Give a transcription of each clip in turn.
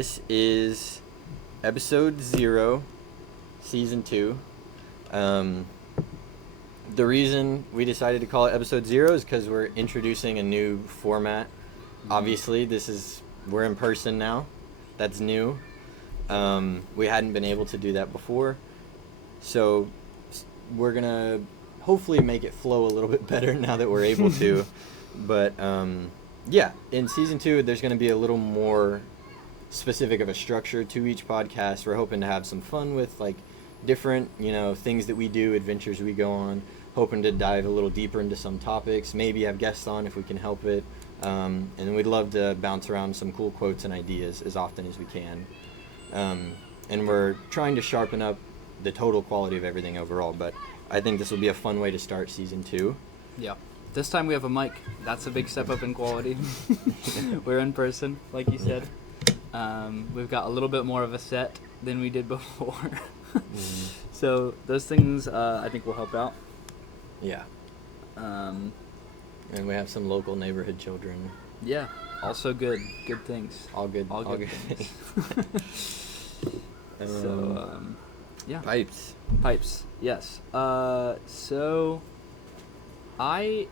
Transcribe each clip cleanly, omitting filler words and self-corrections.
This is episode 0, season 2. The reason we decided to call it episode 0 is because we're introducing a new format. Obviously, we're in person now. That's new. We hadn't been able to do that before. So we're going to hopefully make it flow a little bit better now that we're able to. But yeah, in season 2, there's going to be a little more specific of a structure to each podcast. We're hoping to have some fun with like different, things that we do, adventures we go on. Hoping to dive a little deeper into some topics, maybe have guests on if we can help it. And we'd love to bounce around some cool quotes and ideas as often as we can. And we're trying to sharpen up the total quality of everything overall, but I think this will be a fun way to start season 2. Yeah. This time we have a mic. That's a big step up in quality. We're in person, like you said. We've got a little bit more of a set than we did before. So those things I think will help out. Yeah. And we have some local neighborhood children. Yeah. Also good things. All good things. So, yeah. Pipes, yes. So I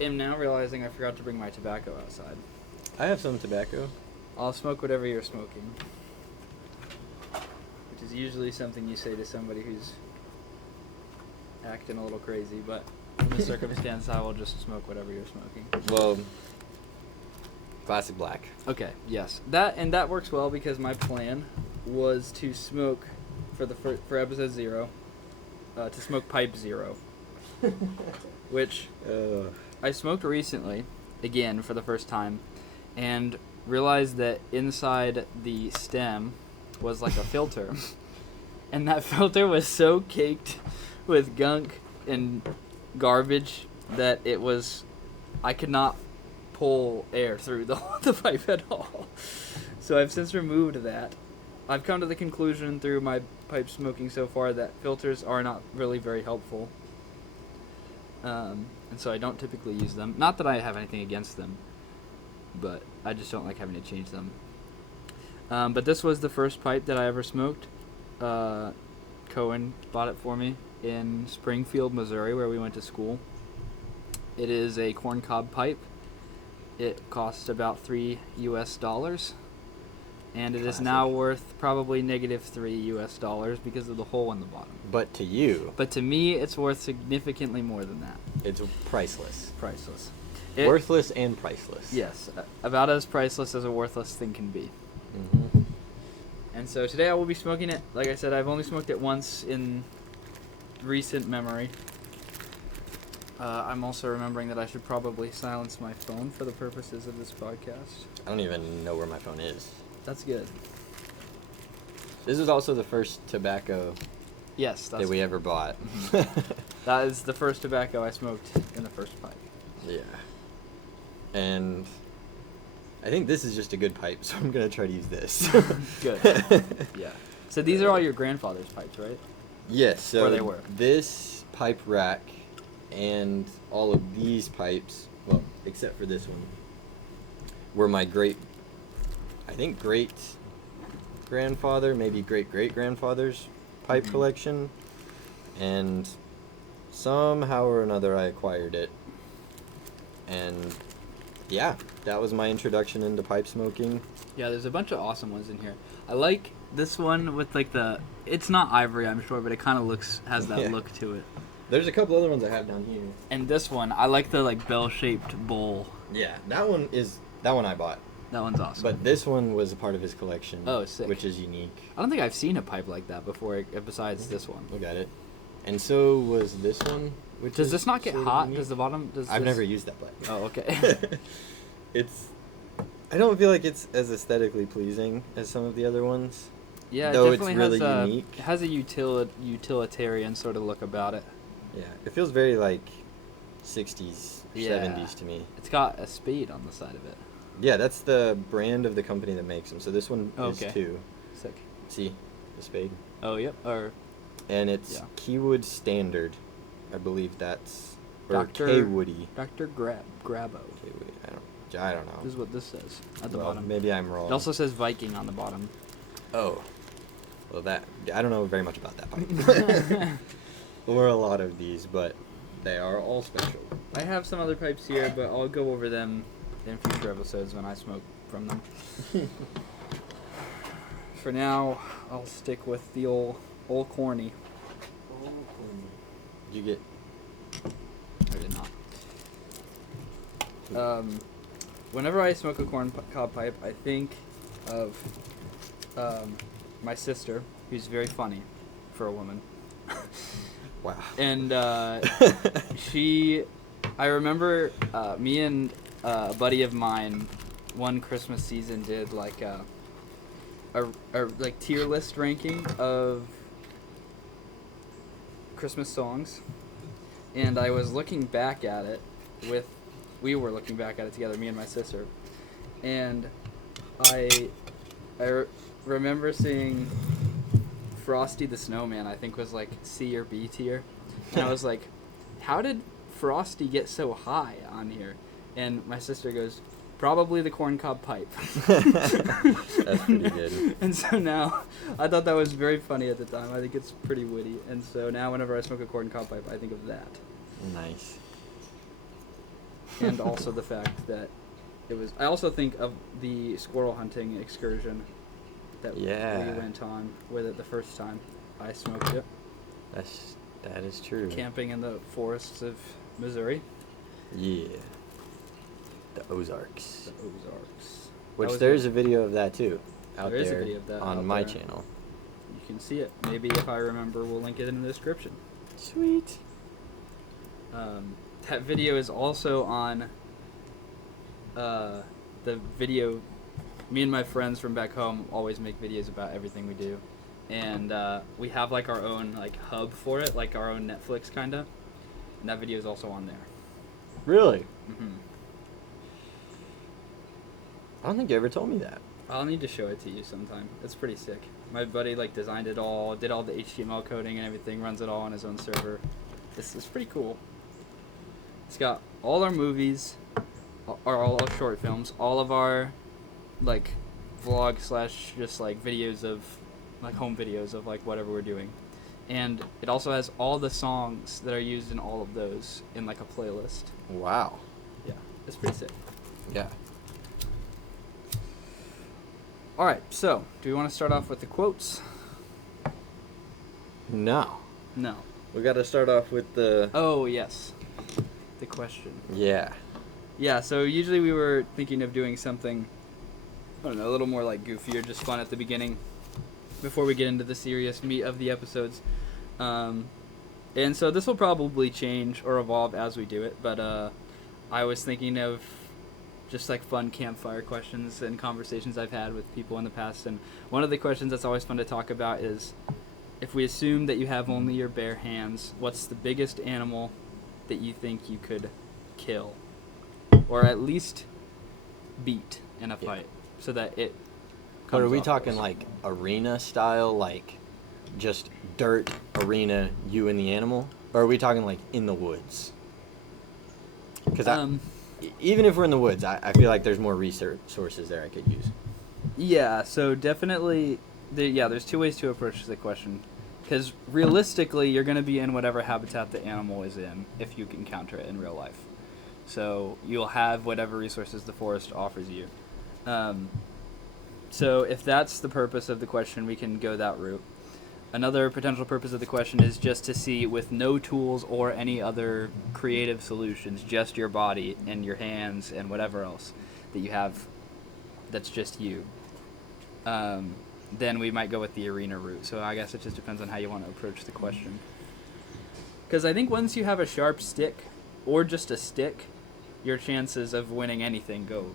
am now realizing I forgot to bring my tobacco outside. I have some tobacco. I'll smoke whatever you're smoking. Which is usually something you say to somebody who's acting a little crazy, but in this circumstance, I will just smoke whatever you're smoking. Well, classic black. Okay, yes. That works well because my plan was to smoke for episode 0, to smoke pipe 0, which I smoked recently, again for the first time, and realized that inside the stem was like a filter, and that filter was so caked with gunk and garbage that I could not pull air through the pipe at all. So I've since removed that. I've come to the conclusion through my pipe smoking so far that filters are not really very helpful. And so I don't typically use them. Not that I have anything against them, but I just don't like having to change them. But this was the first pipe that I ever smoked. Cohen bought it for me in Springfield, Missouri, where we went to school. It is a corncob pipe. It costs about $3 US, and it is now worth probably -$3 US because of the hole in the bottom. But to you. But to me, it's worth significantly more than that. It's priceless. Worthless and priceless. Yes, about as priceless as a worthless thing can be. Mm-hmm. And so today I will be smoking it. Like I said, I've only smoked it once in recent memory. I'm also remembering that I should probably silence my phone for the purposes of this podcast. I don't even know where my phone is. That's good. This was also the first tobacco that we ever bought. Mm-hmm. That is the first tobacco I smoked in the first pipe. Yeah. And I think this is just a good pipe, so I'm going to try to use this. Good. Yeah. So these are all your grandfather's pipes, right? Yes. So or they were. This pipe rack and all of these pipes, well, except for this one, were my great-grandfather, maybe great-great-grandfather's pipe collection. And somehow or another I acquired it. And yeah, that was my introduction into pipe smoking. Yeah, there's a bunch of awesome ones in here. I like this one with like it's not ivory, I'm sure, but it kind of has that look to it. There's a couple other ones I have down here. And this one, I like the like bell-shaped bowl. Yeah, that one I bought. That one's awesome. But this one was a part of his collection. Oh, sick. Which is unique. I don't think I've seen a pipe like that before, besides this one. Look at it. And so was this one. Does this not get hot? Unique? Does the bottom? I've never used that pipe. Oh, okay. I don't feel like it's as aesthetically pleasing as some of the other ones. Yeah, though it definitely it's really unique. It has a utilitarian sort of look about it. Yeah, it feels very like 60s, 70s to me. It's got a spade on the side of it. Yeah, that's the brand of the company that makes them. So this one is too. Sick. See, the spade. Oh, yep. And it's Keywood Standard. I believe that's... Or Dr. Kaywoody. Dr. Grabo. Kaywoody, I don't I don't know. This is what this says at the Well, bottom. maybe I'm wrong. It also says Viking on the bottom. Oh. Well, I don't know very much about that pipe. Or a lot of these, but they are all special. I have some other pipes here, but I'll go over them in future episodes when I smoke from them. For now, I'll stick with the old corny. Did you get... I did not. Whenever I smoke a corn cob pipe, I think of my sister, who's very funny for a woman. Wow. And I remember me and a buddy of mine one Christmas season did like a like tier list ranking of Christmas songs, and I was looking back at it we were looking back at it together, me and my sister, and I remember seeing Frosty the Snowman, I think was like C or B tier, and I was like, how did Frosty get so high on here? And my sister goes, probably the corncob pipe. That's pretty good. And so now, I thought that was very funny at the time. I think it's pretty witty. And so now whenever I smoke a corncob pipe, I think of that. Nice. And also the fact that I also think of the squirrel hunting excursion that we went on with it the first time I smoked it. That is true. Camping in the forests of Missouri. Yeah. The Ozarks. The Ozarks. Which there's a video of that too. There is a video of that on my channel. You can see it. Maybe if I remember, we'll link it in the description. Sweet. That video is also on the video. Me and my friends from back home always make videos about everything we do. And we have like our own like hub for it, like our own Netflix kind of. And that video is also on there. Really? Mm-hmm. I don't think you ever told me that. I'll need to show it to you sometime. It's pretty sick. My buddy like designed it all, did all the HTML coding and everything, runs it all on his own server. It's pretty cool. It's got all our movies, or all our short films, all of our like vlog / just like videos of like home videos of like whatever we're doing. And it also has all the songs that are used in all of those in like a playlist. Wow. Yeah, it's pretty sick. Yeah. All right, so do we want to start off with the quotes? No. No. We got to start off with the... Oh, yes. The question. Yeah. Yeah, so usually we were thinking of doing something, I don't know, a little more like goofy or just fun at the beginning before we get into the serious meat of the episodes. And so this will probably change or evolve as we do it, but I was thinking of just like fun campfire questions and conversations I've had with people in the past. And one of the questions that's always fun to talk about is, if we assume that you have only your bare hands, what's the biggest animal that you think you could kill? Or at least beat in a fight, so that it comes But are we off talking first. like arena style, like just dirt arena, you and the animal? Or are we talking like in the woods? Because even if we're in the woods, I feel like there's more resources there I could use. Yeah, so definitely, there's two ways to approach the question. Because realistically, you're going to be in whatever habitat the animal is in if you encounter it in real life. So you'll have whatever resources the forest offers you. So if that's the purpose of the question, we can go that route. Another potential purpose of the question is just to see, with no tools or any other creative solutions, just your body and your hands and whatever else that you have that's just you. Then we might go with the arena route. So I guess it just depends on how you want to approach the question. Because I think once you have a sharp stick, or just a stick, your chances of winning anything go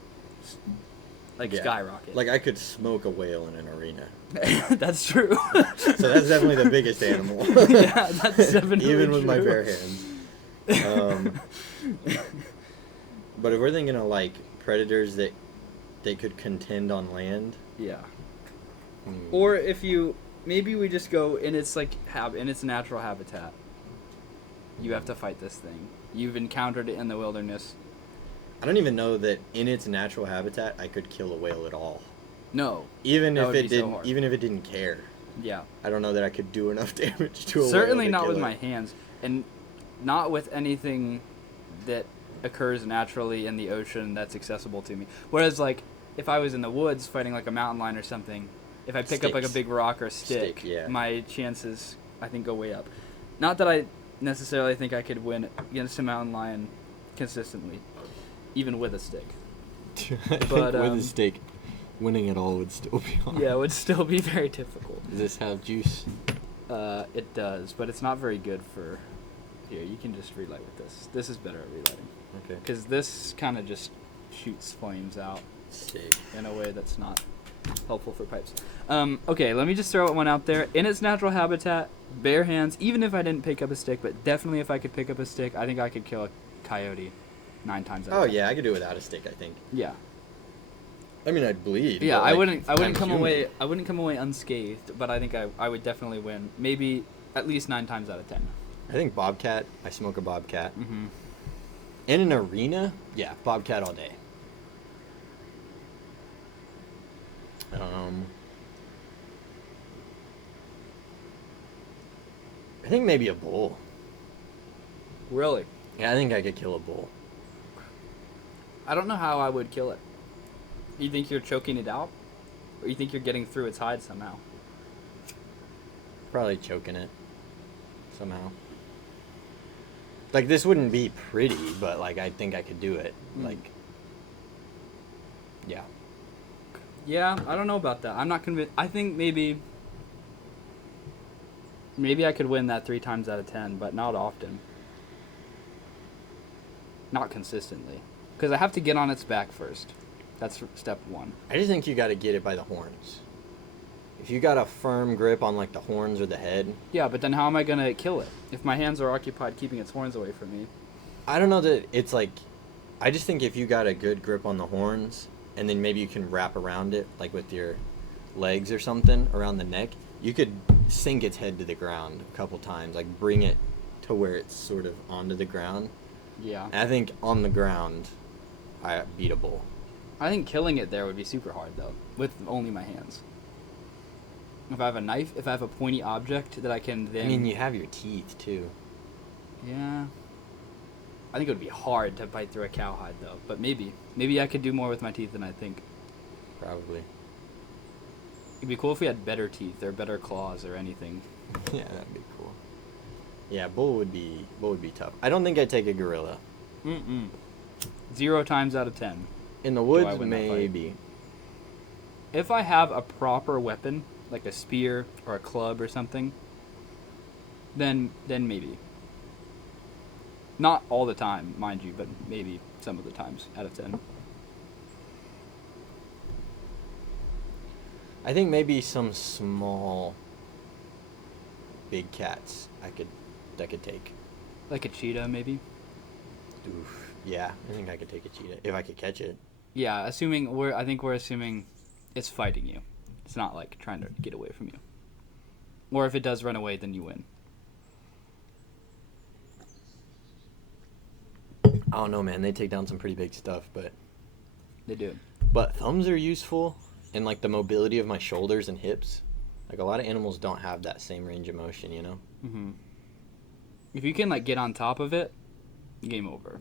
skyrocket. Like I could smoke a whale in an arena. That's true. So that's definitely the biggest animal. Yeah, that's definitely even with my true. bare hands. But if we're thinking of like predators that they could contend on land. Yeah. Or if maybe we just go in its like in its natural habitat. You have to fight this thing. You've encountered it in the wilderness. I don't even know that in its natural habitat I could kill a whale at all. No. Even that if would it be so didn't, hard. even if it didn't care. Yeah. I don't know that I could do enough damage to a whale. Certainly not kill with it. my hands, and not with anything that occurs naturally in the ocean that's accessible to me. Whereas, like, if I was in the woods fighting like a mountain lion or something, if I pick up like a big rock or a stick, yeah. my chances, I think, go way up. Not that I necessarily think I could win against a mountain lion consistently, even with a stick. I think with a stick, winning it all would still be hard. Yeah, it would still be very difficult. Does this have juice? It does, but it's not very good for... Here, you can just relight with this. This is better at relighting. Okay. Because this kind of just shoots flames out. Sick. In a way that's not helpful for pipes. Okay, let me just throw one out there. In its natural habitat, bare hands, even if I didn't pick up a stick, but definitely if I could pick up a stick, I think I could kill a coyote 9 times out of 10. Oh, yeah, I could do it without a stick, I think. Yeah. I mean, I'd bleed. Yeah, but, I like, wouldn't come away unscathed, but I think I would definitely win. Maybe at least 9 times out of 10. I think bobcat. I smoke a bobcat. Mm-hmm. In an arena, yeah, bobcat all day. I think maybe a bull. Really? Yeah, I think I could kill a bull. I don't know how I would kill it. You think you're choking it out? Or you think you're getting through its hide somehow? Probably choking it somehow. Like, this wouldn't be pretty, but, like, I think I could do it. Like, yeah. Yeah, I don't know about that. I'm not convinced. I think maybe I could win that 3 times out of 10, but not often. Not consistently. Because I have to get on its back first. That's step 1. I just think you got to get it by the horns. If you got a firm grip on, like, the horns or the head. Yeah, but then how am I going to kill it? If my hands are occupied keeping its horns away from me. I don't know that it's, like... I just think if you got a good grip on the horns, and then maybe you can wrap around it, like with your legs or something, around the neck, you could sink its head to the ground a couple times. Like, bring it to where it's sort of onto the ground. Yeah. And I think on the ground, I beat a bull. I think killing it there would be super hard, though, with only my hands. If I have a knife, if I have a pointy object that I can then... I mean, you have your teeth, too. Yeah. I think it would be hard to bite through a cowhide, though. But maybe. Maybe I could do more with my teeth than I think. Probably. It'd be cool if we had better teeth or better claws or anything. Yeah, that'd be cool. Yeah, bull would be tough. I don't think I'd take a gorilla. 0 times out of 10. In the woods, maybe. If I have a proper weapon, like a spear or a club or something, then maybe. Not all the time, mind you, but maybe some of the times out of 10. I think maybe some small, big cats I could take. Like a cheetah, maybe? Oof. Yeah, I think I could take a cheetah if I could catch it. Yeah, I think we're assuming it's fighting you. It's not like trying to get away from you. Or if it does run away, then you win. I don't know, man. They take down some pretty big stuff, but... They do. But thumbs are useful, and, like, the mobility of my shoulders and hips. Like, a lot of animals don't have that same range of motion, you know? Mm-hmm. If you can, like, get on top of it, game over.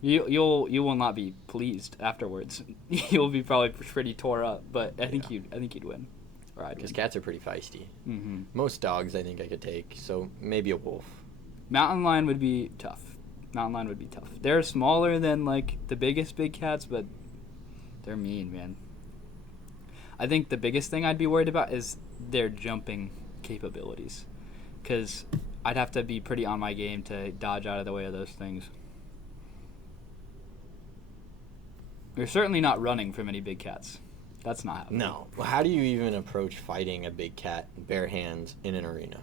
You will not be pleased afterwards. You'll be probably pretty tore up, but I think you'd win. Or I'd Because win. cats are pretty feisty. Mm-hmm. Most dogs I think I could take, so maybe a wolf. Mountain lion would be tough. They're smaller than, like, the biggest big cats, but they're mean, man. I think the biggest thing I'd be worried about is their jumping capabilities. Because I'd have to be pretty on my game to dodge out of the way of those things. You're certainly not running from any big cats. That's not happening. No. Well, how do you even approach fighting a big cat bare hands in an arena?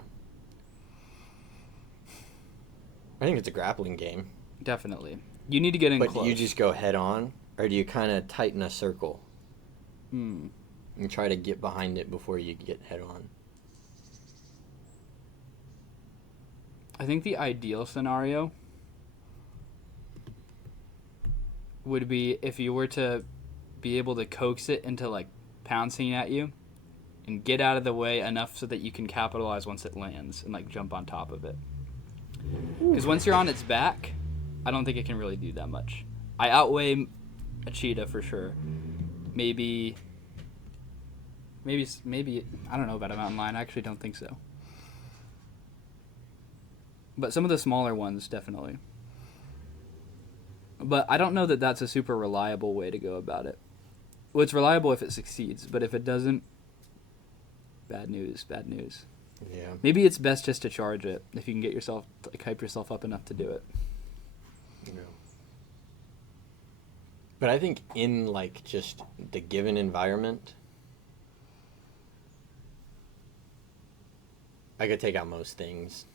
I think it's a grappling game. Definitely. You need to get in but close. do you just go head on, or do you kind of tighten a circle and try to get behind it before you get head on? I think the ideal scenario would be if you were to be able to coax it into like pouncing at you and get out of the way enough so that you can capitalize once it lands and like jump on top of it. Because once you're on its back, I don't think it can really do that much. I outweigh a cheetah for sure. Maybe I don't know about a mountain lion. I actually don't think so. But some of the smaller ones definitely. But I don't know that that's a super reliable way to go about it. Well, it's reliable if it succeeds, but if it doesn't, bad news. Yeah. Maybe it's best just to charge it if you can get yourself, like, hype yourself up enough to do it. Yeah. But I think in like just the given environment, I could take out most things.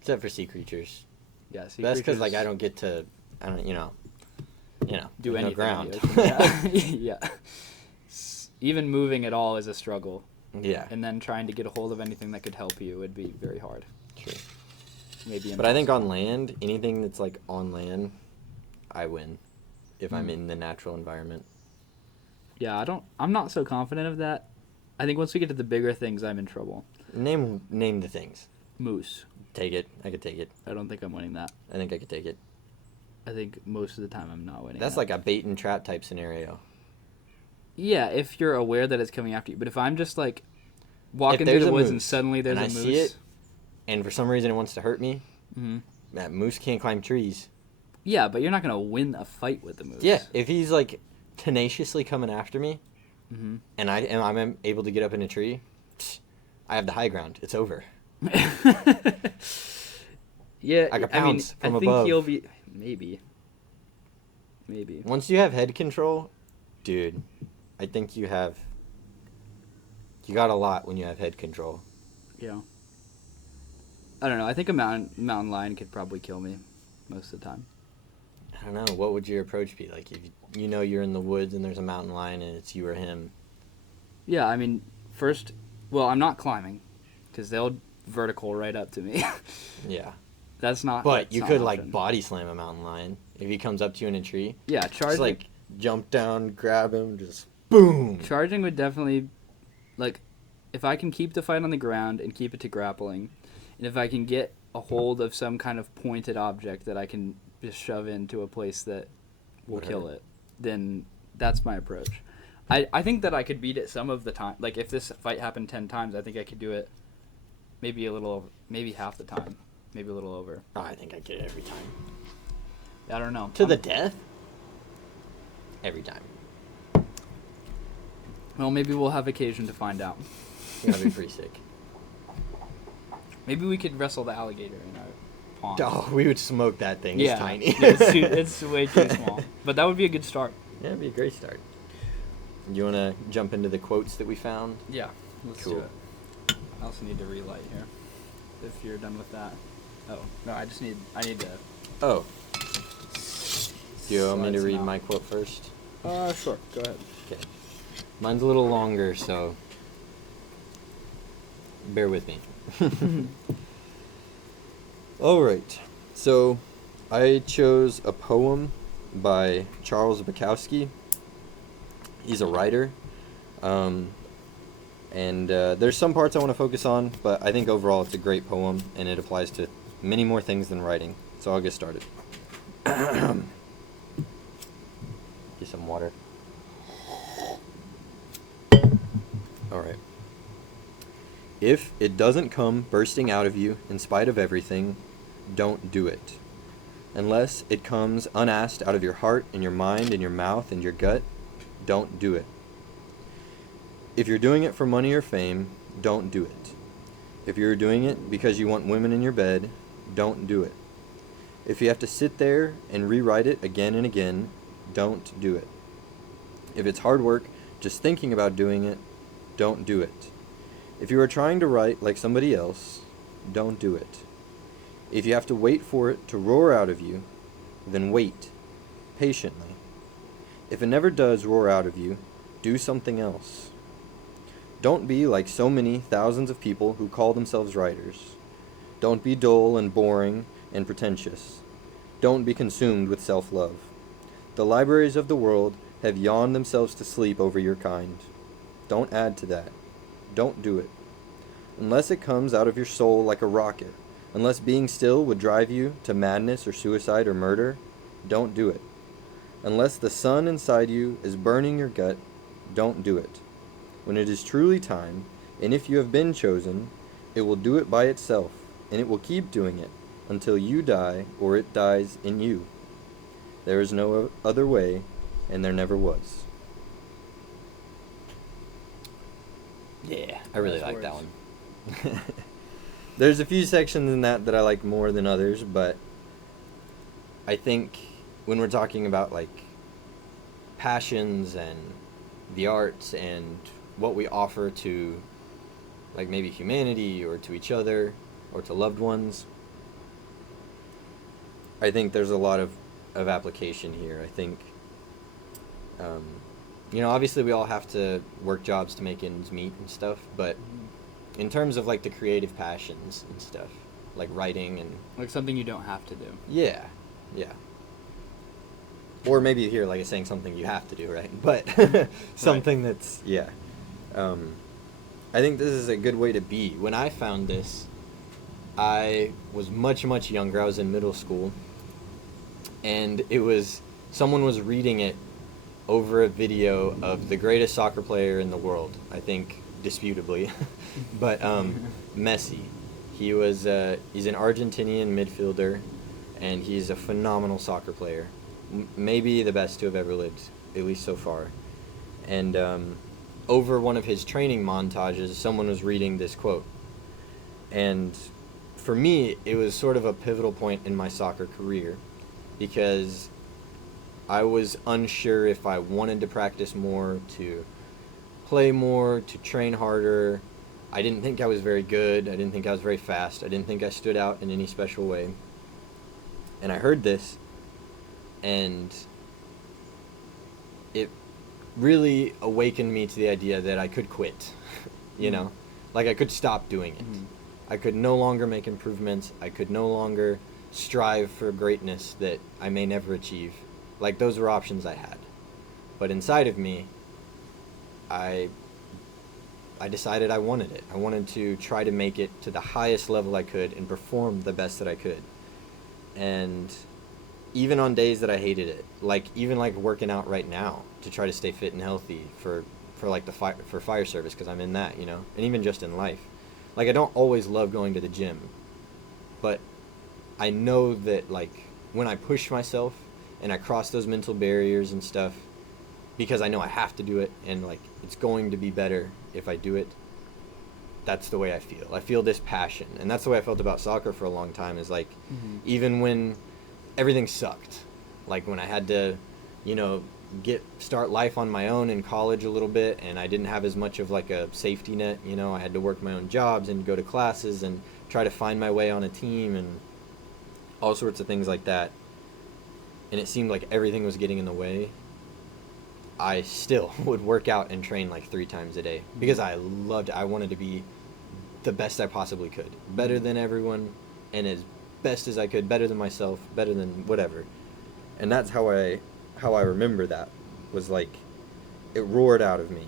Except for sea creatures. Yeah, sea That's because creatures like I don't get to, you know, do there's anything. no ground. Yeah. Even moving at all is a struggle. Yeah. And then trying to get a hold of anything that could help you would be very hard. True. Maybe. But I think on land, anything that's like on land, I win if I'm Mm. in the natural environment. Yeah, I'm not so confident of that. I think once we get to the bigger things, I'm in trouble. Name the things. Moose. Take it. I could take it. I don't think I'm winning that. I think I could take it. I think most of the time I'm not winning. That's that. like a bait and trap type scenario. Yeah, if you're aware that it's coming after you. But if I'm just like walking there's through the a woods moose and suddenly there's and a I moose. see it, and for some reason it wants to hurt me, Mm-hmm. that moose can't climb trees. Yeah, but you're not gonna win a fight with the moose. Yeah, if he's like tenaciously coming after me, Mm-hmm. and I'm able to get up in a tree, I have the high ground. It's over. Yeah, I could pounce from I think above. he'll be maybe. Once you have head control, dude, I think you got a lot when you have head control. Yeah. I don't know. I think a mountain lion could probably kill me most of the time. I don't know. What would your approach be? Like, if you know you're in the woods and there's a mountain lion and it's you or him. Yeah, I mean, first, well, I'm not climbing because they'll vertical right up to me. Yeah. That's not. But that's you not could an like option. body slam a mountain lion if he comes up to you in a tree. Yeah, charging. Just like jump down, grab him, just boom. Charging would definitely, like, if I can keep the fight on the ground and keep it to grappling, and if I can get a hold of some kind of pointed object that I can just shove into a place that will Would kill hurt. it, then that's my approach. I think that I could beat it some of the time. Like, if this fight happened 10 times, I think I could do it maybe a little over, maybe half the time, maybe a little over. Oh, I think I get it every time. I don't know. To the death? Every time. Well, maybe we'll have occasion to find out. That'd be pretty sick. Maybe we could wrestle the alligator in our pond. Oh, we would smoke that thing. Yeah, It's tiny. it's way too small. But that would be a good start. Yeah, it'd be a great start. You want to jump into the quotes that we found? Yeah, let's Cool. do it. I also need to relight here. If you're done with that. Oh, no, I need to... Oh. Do you want me slide to some read out. my quote first? Sure, go ahead. Okay. Mine's a little longer, so bear with me. All right. So I chose a poem by Charles Bukowski. He's a writer. And there's some parts I want to focus on, but I think overall it's a great poem, and it applies to many more things than writing. So I'll get started. Get some water. All right. If it doesn't come bursting out of you in spite of everything, don't do it. Unless it comes unasked out of your heart and your mind and your mouth and your gut, don't do it. If you're doing it for money or fame, don't do it. If you're doing it because you want women in your bed, don't do it. If you have to sit there and rewrite it again and again, don't do it. If it's hard work just thinking about doing it, don't do it. If you are trying to write like somebody else, don't do it. If you have to wait for it to roar out of you, then wait, patiently. If it never does roar out of you, do something else. Don't be like so many thousands of people who call themselves writers. Don't be dull and boring and pretentious. Don't be consumed with self-love. The libraries of the world have yawned themselves to sleep over your kind. Don't add to that. Don't do it. Unless it comes out of your soul like a rocket, unless being still would drive you to madness or suicide or murder, don't do it. Unless the sun inside you is burning your gut, don't do it. When it is truly time, and if you have been chosen, it will do it by itself, and it will keep doing it until you die or it dies in you. There is no other way, and there never was. Yeah, I really like that one. There's a few sections in that I like more than others, but I think when we're talking about like passions and the arts and what we offer to like maybe humanity or to each other or to loved ones, I think there's a lot of application here. I think, obviously we all have to work jobs to make ends meet and stuff, but in terms of like the creative passions and stuff, like writing and like something you don't have to do. Yeah. Or maybe here, like, it's saying something you have to do, right? But something right. that's, yeah. I think this is a good way to be. When I found this, I was much, much younger. I was in middle school. And someone was reading it over a video of the greatest soccer player in the world, I think, disputably. But Messi. He's an Argentinian midfielder, and he's a phenomenal soccer player. Maybe the best to have ever lived, at least so far. And over one of his training montages, someone was reading this quote. And for me, it was sort of a pivotal point in my soccer career, because I was unsure if I wanted to practice more, to play more, to train harder. I didn't think I was very good. I didn't think I was very fast. I didn't think I stood out in any special way. And I heard this, and it really awakened me to the idea that I could quit, like I could stop doing it. Mm-hmm. I could no longer make improvements. I could no longer strive for greatness that I may never achieve. Like, those were options I had. But inside of me, I decided I wanted it. I wanted to try to make it to the highest level I could and perform the best that I could. And even on days that I hated it, even working out right now to try to stay fit and healthy for fire service, because I'm in that, and even just in life. Like, I don't always love going to the gym, but I know that when I push myself and I cross those mental barriers and stuff, because I know I have to do it and it's going to be better if I do it, that's the way I feel. I feel this passion, and that's the way I felt about soccer for a long time. Is even when everything sucked, like when I had to, start life on my own in college a little bit, and I didn't have as much of a safety net. I had to work my own jobs and go to classes and try to find my way on a team and all sorts of things like that. And it seemed like everything was getting in the way. I still would work out and train 3 times a day because I loved it. I wanted to be the best I possibly could, better than everyone, and as best as I could, better than myself, better than whatever. And that's how I remember that, was it roared out of me,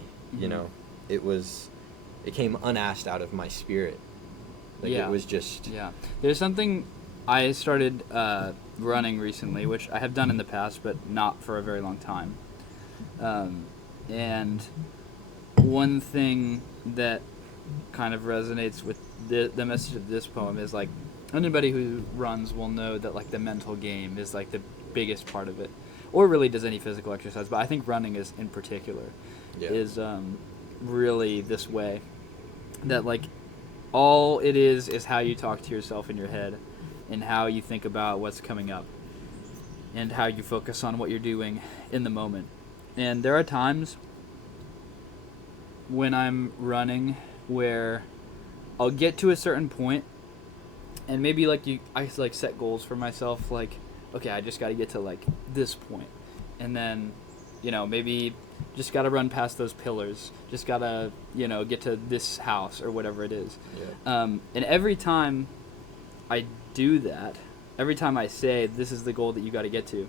it came unasked out of my spirit. It was just... Yeah. There's something I started running recently, which I have done in the past, but not for a very long time. And one thing that kind of resonates with the message of this poem is anybody who runs will know that the mental game is the biggest part of it, or really does any physical exercise, but I think running is in particular is really this way, that all it is how you talk to yourself in your head and how you think about what's coming up and how you focus on what you're doing in the moment. And there are times when I'm running where I'll get to a certain point, and maybe I set goals for myself, okay, I just got to get to this point, and then maybe just got to run past those pillars, just got to get to this house or whatever it is. And every time I do that, every time I say this is the goal that you got to get to,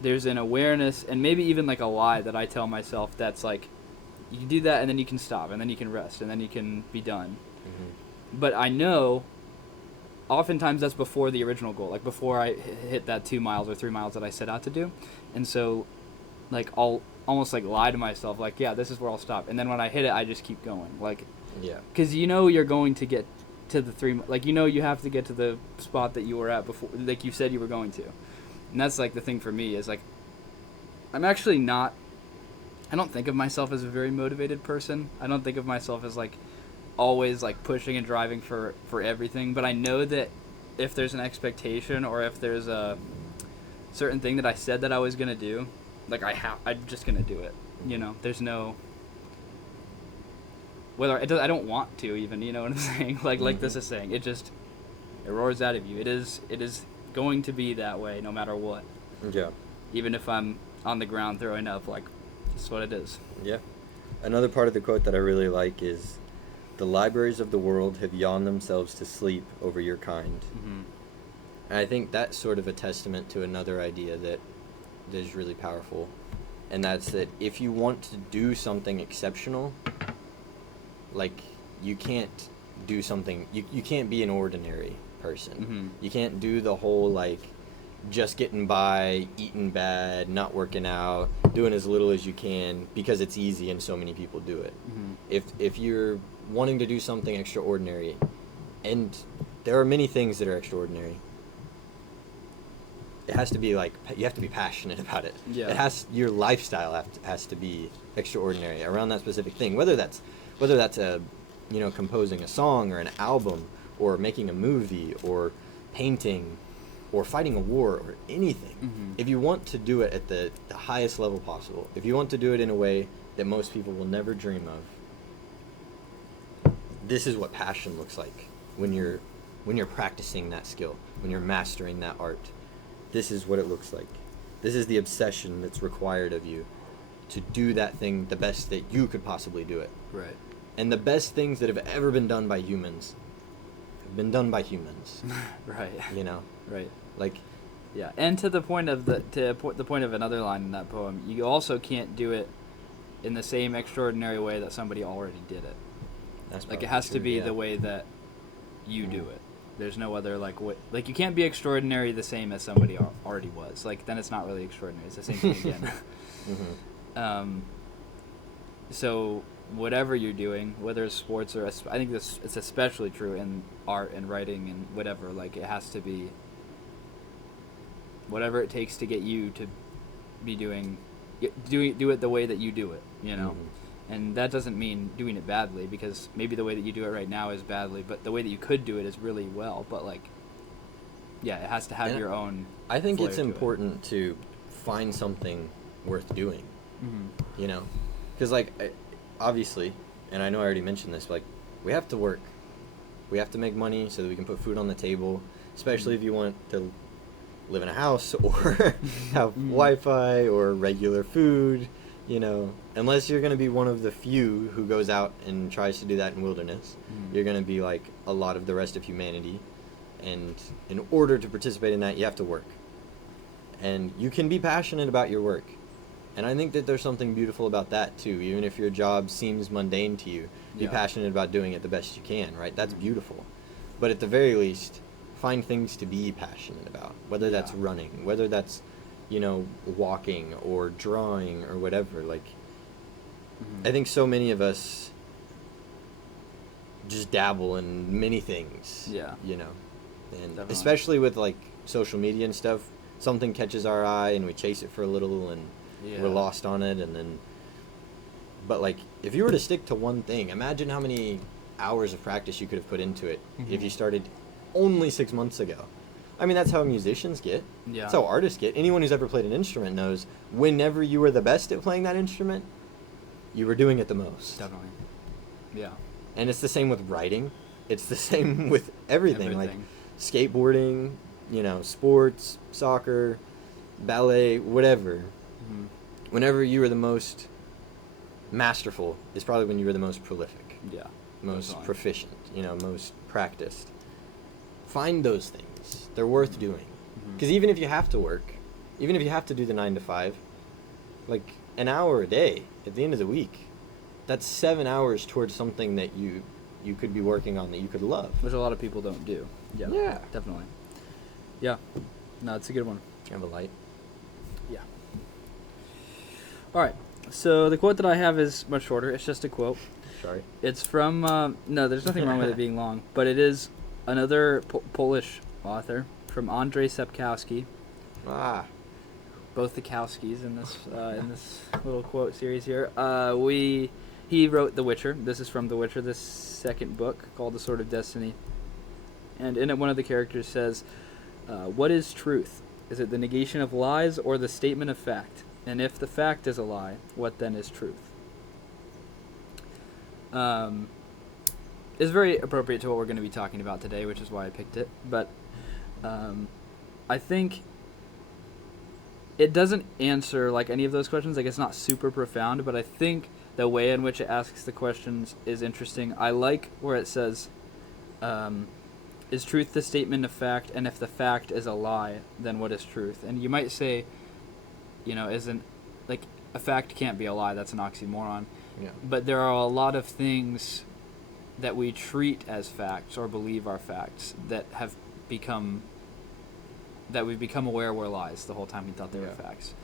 there's an awareness and maybe even like a lie that I tell myself that's like, you can do that and then you can stop and then you can rest and then you can be done. Mm-hmm. But I know oftentimes that's before the original goal, like before I hit that 2 miles or 3 miles that I set out to do. And so like I'll almost like lie to myself, like, yeah, this is where I'll stop. And then when I hit it, I just keep going. Like, yeah. Because you're going to get to the 3, like, you have to get to the spot that you were at before, like you said you were going to. And that's like the thing for me is like, I'm actually not, I don't think of myself as a very motivated person. I don't think of myself as like always like pushing and driving for everything. But I know that if there's an expectation or if there's a certain thing that I said that I was going to do, like I'm just going to do it. You know, there's no, I don't want to even, you know what I'm saying? Like this is saying, it roars out of you. It is going to be that way no matter what. Yeah. Even if I'm on the ground throwing up, like, that's what it is. Yeah. Another part of the quote that I really like is, "The libraries of the world have yawned themselves to sleep over your kind." Mm-hmm. And I think that's sort of a testament to another idea that is really powerful, and that's that if you want to do something exceptional, like, you can't do something, you can't be an ordinary person. Mm-hmm. You can't do the whole, like, just getting by, eating bad, not working out, doing as little as you can because it's easy and so many people do it. Mm-hmm. If you're wanting to do something extraordinary, and there are many things that are extraordinary, it has to be like, you have to be passionate about it. Yeah. Your lifestyle has to be extraordinary around that specific thing, whether that's a, you know, composing a song or an album or making a movie or painting or fighting a war or anything. Mm-hmm. If you want to do it at the highest level possible, if you want to do it in a way that most people will never dream of, this is what passion looks like when you're practicing that skill, when you're mastering that art. This is what it looks like. This is the obsession that's required of you to do that thing the best that you could possibly do it. Right. And the best things that have ever been done by humans have been done by humans. Right. You know? Right. Like, yeah. And to the point of the point of another line in that poem, you also can't do it in the same extraordinary way that somebody already did it. That's like, it has to be the way that you do it. There's no other, like, you can't be extraordinary the same as somebody already was. Like, then it's not really extraordinary. It's the same thing again. Mm-hmm. So whatever you're doing, whether it's sports or, I think it's especially true in art and writing and whatever, like, it has to be whatever it takes to get you to be do it the way that you do it, you know? Mm-hmm. And that doesn't mean doing it badly, because maybe the way that you do it right now is badly, but the way that you could do it is really well. But, like, yeah, it has to have your own. I think it's important to find something worth doing. Mm-hmm. You know, because, like, obviously, and I know I already mentioned this, but, like, we have to work. We have to make money so that we can put food on the table, especially if you want to live in a house or have Wi-Fi or regular food. You know, unless you're going to be one of the few who goes out and tries to do that in wilderness, you're going to be like a lot of the rest of humanity. And in order to participate in that, you have to work. And you can be passionate about your work. And I think that there's something beautiful about that, too. Even if your job seems mundane to you, be passionate about doing it the best you can, right? That's beautiful. But at the very least, find things to be passionate about, whether that's running, whether that's, you know, walking or drawing or whatever. Like, I think so many of us just dabble in many things. Yeah. You know, and definitely. Especially with, like, social media and stuff, something catches our eye and we chase it for a little and we're lost on it, and then. But, like, if you were to stick to one thing, imagine how many hours of practice you could have put into it if you started only 6 months ago. I mean, that's how musicians get. Yeah. That's how artists get. Anyone who's ever played an instrument knows whenever you were the best at playing that instrument, you were doing it the most. Definitely. Yeah. And it's the same with writing. It's the same with everything. Like skateboarding, you know, sports, soccer, ballet, whatever. Mm-hmm. Whenever you were the most masterful is probably when you were the most prolific. Yeah. Most proficient, you know, most practiced. Find those things. They're worth doing. Because even if you have to work, even if you have to do the 9 to 5, like an hour a day at the end of the week, that's 7 hours towards something that you could be working on that you could love. Which a lot of people don't do. Yeah. Definitely. Yeah. No, it's a good one. You have a light. Yeah. All right. So the quote that I have is much shorter. It's just a quote. Sorry. It's from, no, there's nothing wrong with it being long, but it is another Polish author from Andrzej Sapkowski. Ah. Both the Kowskis in this little quote series here. He wrote The Witcher. This is from The Witcher, this second book called The Sword of Destiny. And in it, one of the characters says, what is truth? Is it the negation of lies or the statement of fact? And if the fact is a lie, what then is truth? It's very appropriate to what we're going to be talking about today, which is why I picked it. But I think it doesn't answer like any of those questions. Like, it's not super profound, but I think the way in which it asks the questions is interesting. I like where it says, is truth the statement of fact? And if the fact is a lie, then what is truth? And you might say, isn't, like, a fact can't be a lie. That's an oxymoron. Yeah. But there are a lot of things that we treat as facts or believe are facts that we've become aware were lies the whole time we thought they were facts.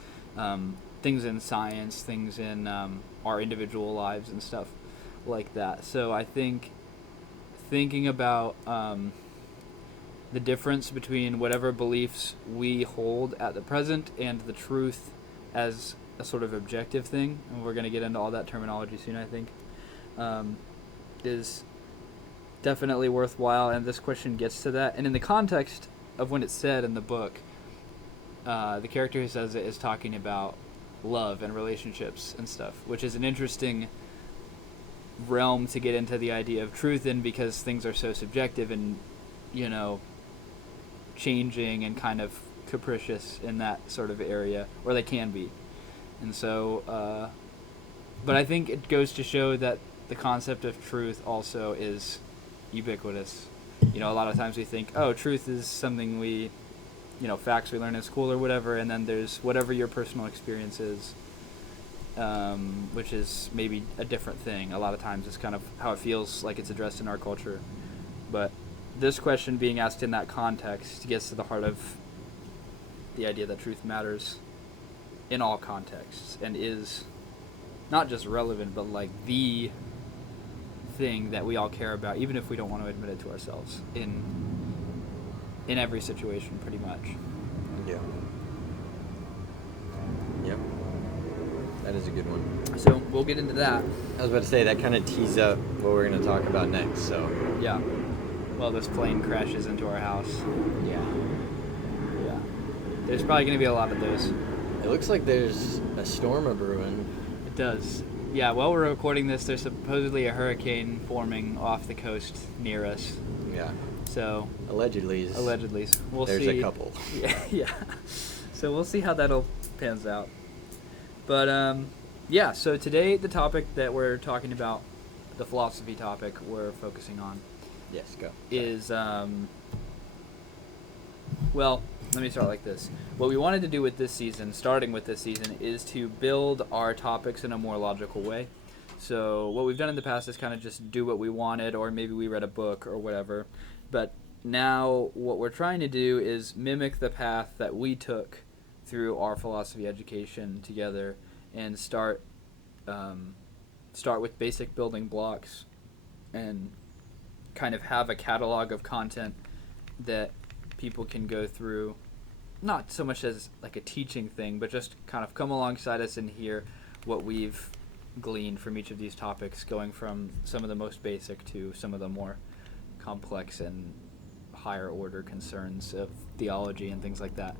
Things in science, things in our individual lives and stuff like that. So I think thinking about the difference between whatever beliefs we hold at the present and the truth as a sort of objective thing, and we're going to get into all that terminology soon, I think, is definitely worthwhile, and this question gets to that. And in the context of when it's said in the book, the character who says it is talking about love and relationships and stuff, which is an interesting realm to get into the idea of truth in, because things are so subjective and, changing and kind of capricious in that sort of area, or they can be. And so, but I think it goes to show that the concept of truth also is ubiquitous. A lot of times we think, oh, truth is something we, facts we learn in school or whatever, and then there's whatever your personal experience is, which is maybe a different thing. A lot of times it's kind of how it feels like it's addressed in our culture. But this question being asked in that context gets to the heart of the idea that truth matters in all contexts and is not just relevant, but like the thing that we all care about, even if we don't want to admit it to ourselves, in every situation, pretty much. Yeah. Yep. That is a good one. So we'll get into that. I was about to say, that kind of tees up what we're going to talk about next, so. Yeah. Well, this plane crashes into our house. Yeah. Yeah. There's probably going to be a lot of those. It looks like there's a storm a-brewing. It does. Yeah, while we're recording this, there's supposedly a hurricane forming off the coast near us. Yeah. So Allegedly. We'll there's see. There's a couple. Yeah. So we'll see how that all pans out. But, yeah, so today the topic that we're talking about, the philosophy topic we're focusing on, Yes, go. is, well, let me start like this. What we wanted to do with this season, starting with this season, is to build our topics in a more logical way. So what we've done in the past is kind of just do what we wanted, or maybe we read a book or whatever. But now what we're trying to do is mimic the path that we took through our philosophy education together, and start with basic building blocks and kind of have a catalog of content that people can go through, not so much as like a teaching thing, but just kind of come alongside us and hear what we've gleaned from each of these topics, going from some of the most basic to some of the more complex and higher order concerns of theology and things like that.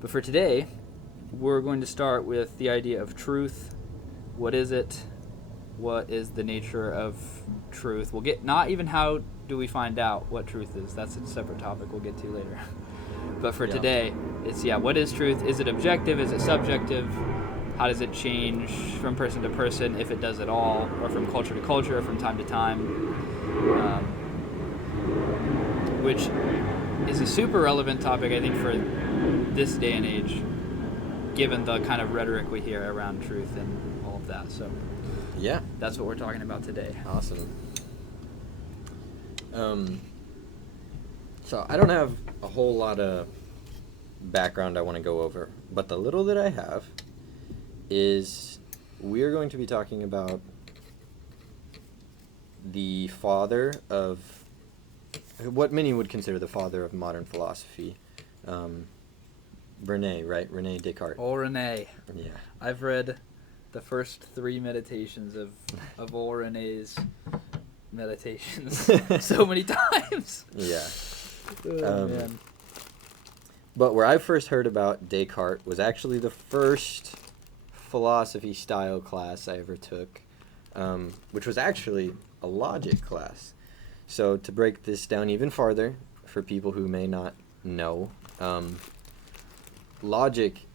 But for today, we're going to start with the idea of truth. What is it? What is the nature of truth? We'll get, not even how do we find out what truth is. That's a separate topic we'll get to later. But for today, it's, what is truth? Is it objective? Is it subjective? How does it change from person to person, if it does at all, or from culture to culture, or from time to time? Which is a super relevant topic, I think, for this day and age, given the kind of rhetoric we hear around truth and all of that. So Yeah. that's what we're talking about today. Awesome. So I don't have a whole lot of background I want to go over, but the little that I have is we're going to be talking about the father of what many would consider the father of modern philosophy, Rene, right? Rene Descartes. Old Rene. Yeah. I've read the first 3 meditations of old Rene's meditations so many times. Yeah. Oh, man. But where I first heard about Descartes was actually the first philosophy style class I ever took, which was actually a logic class. So to break this down even farther, for people who may not know, logic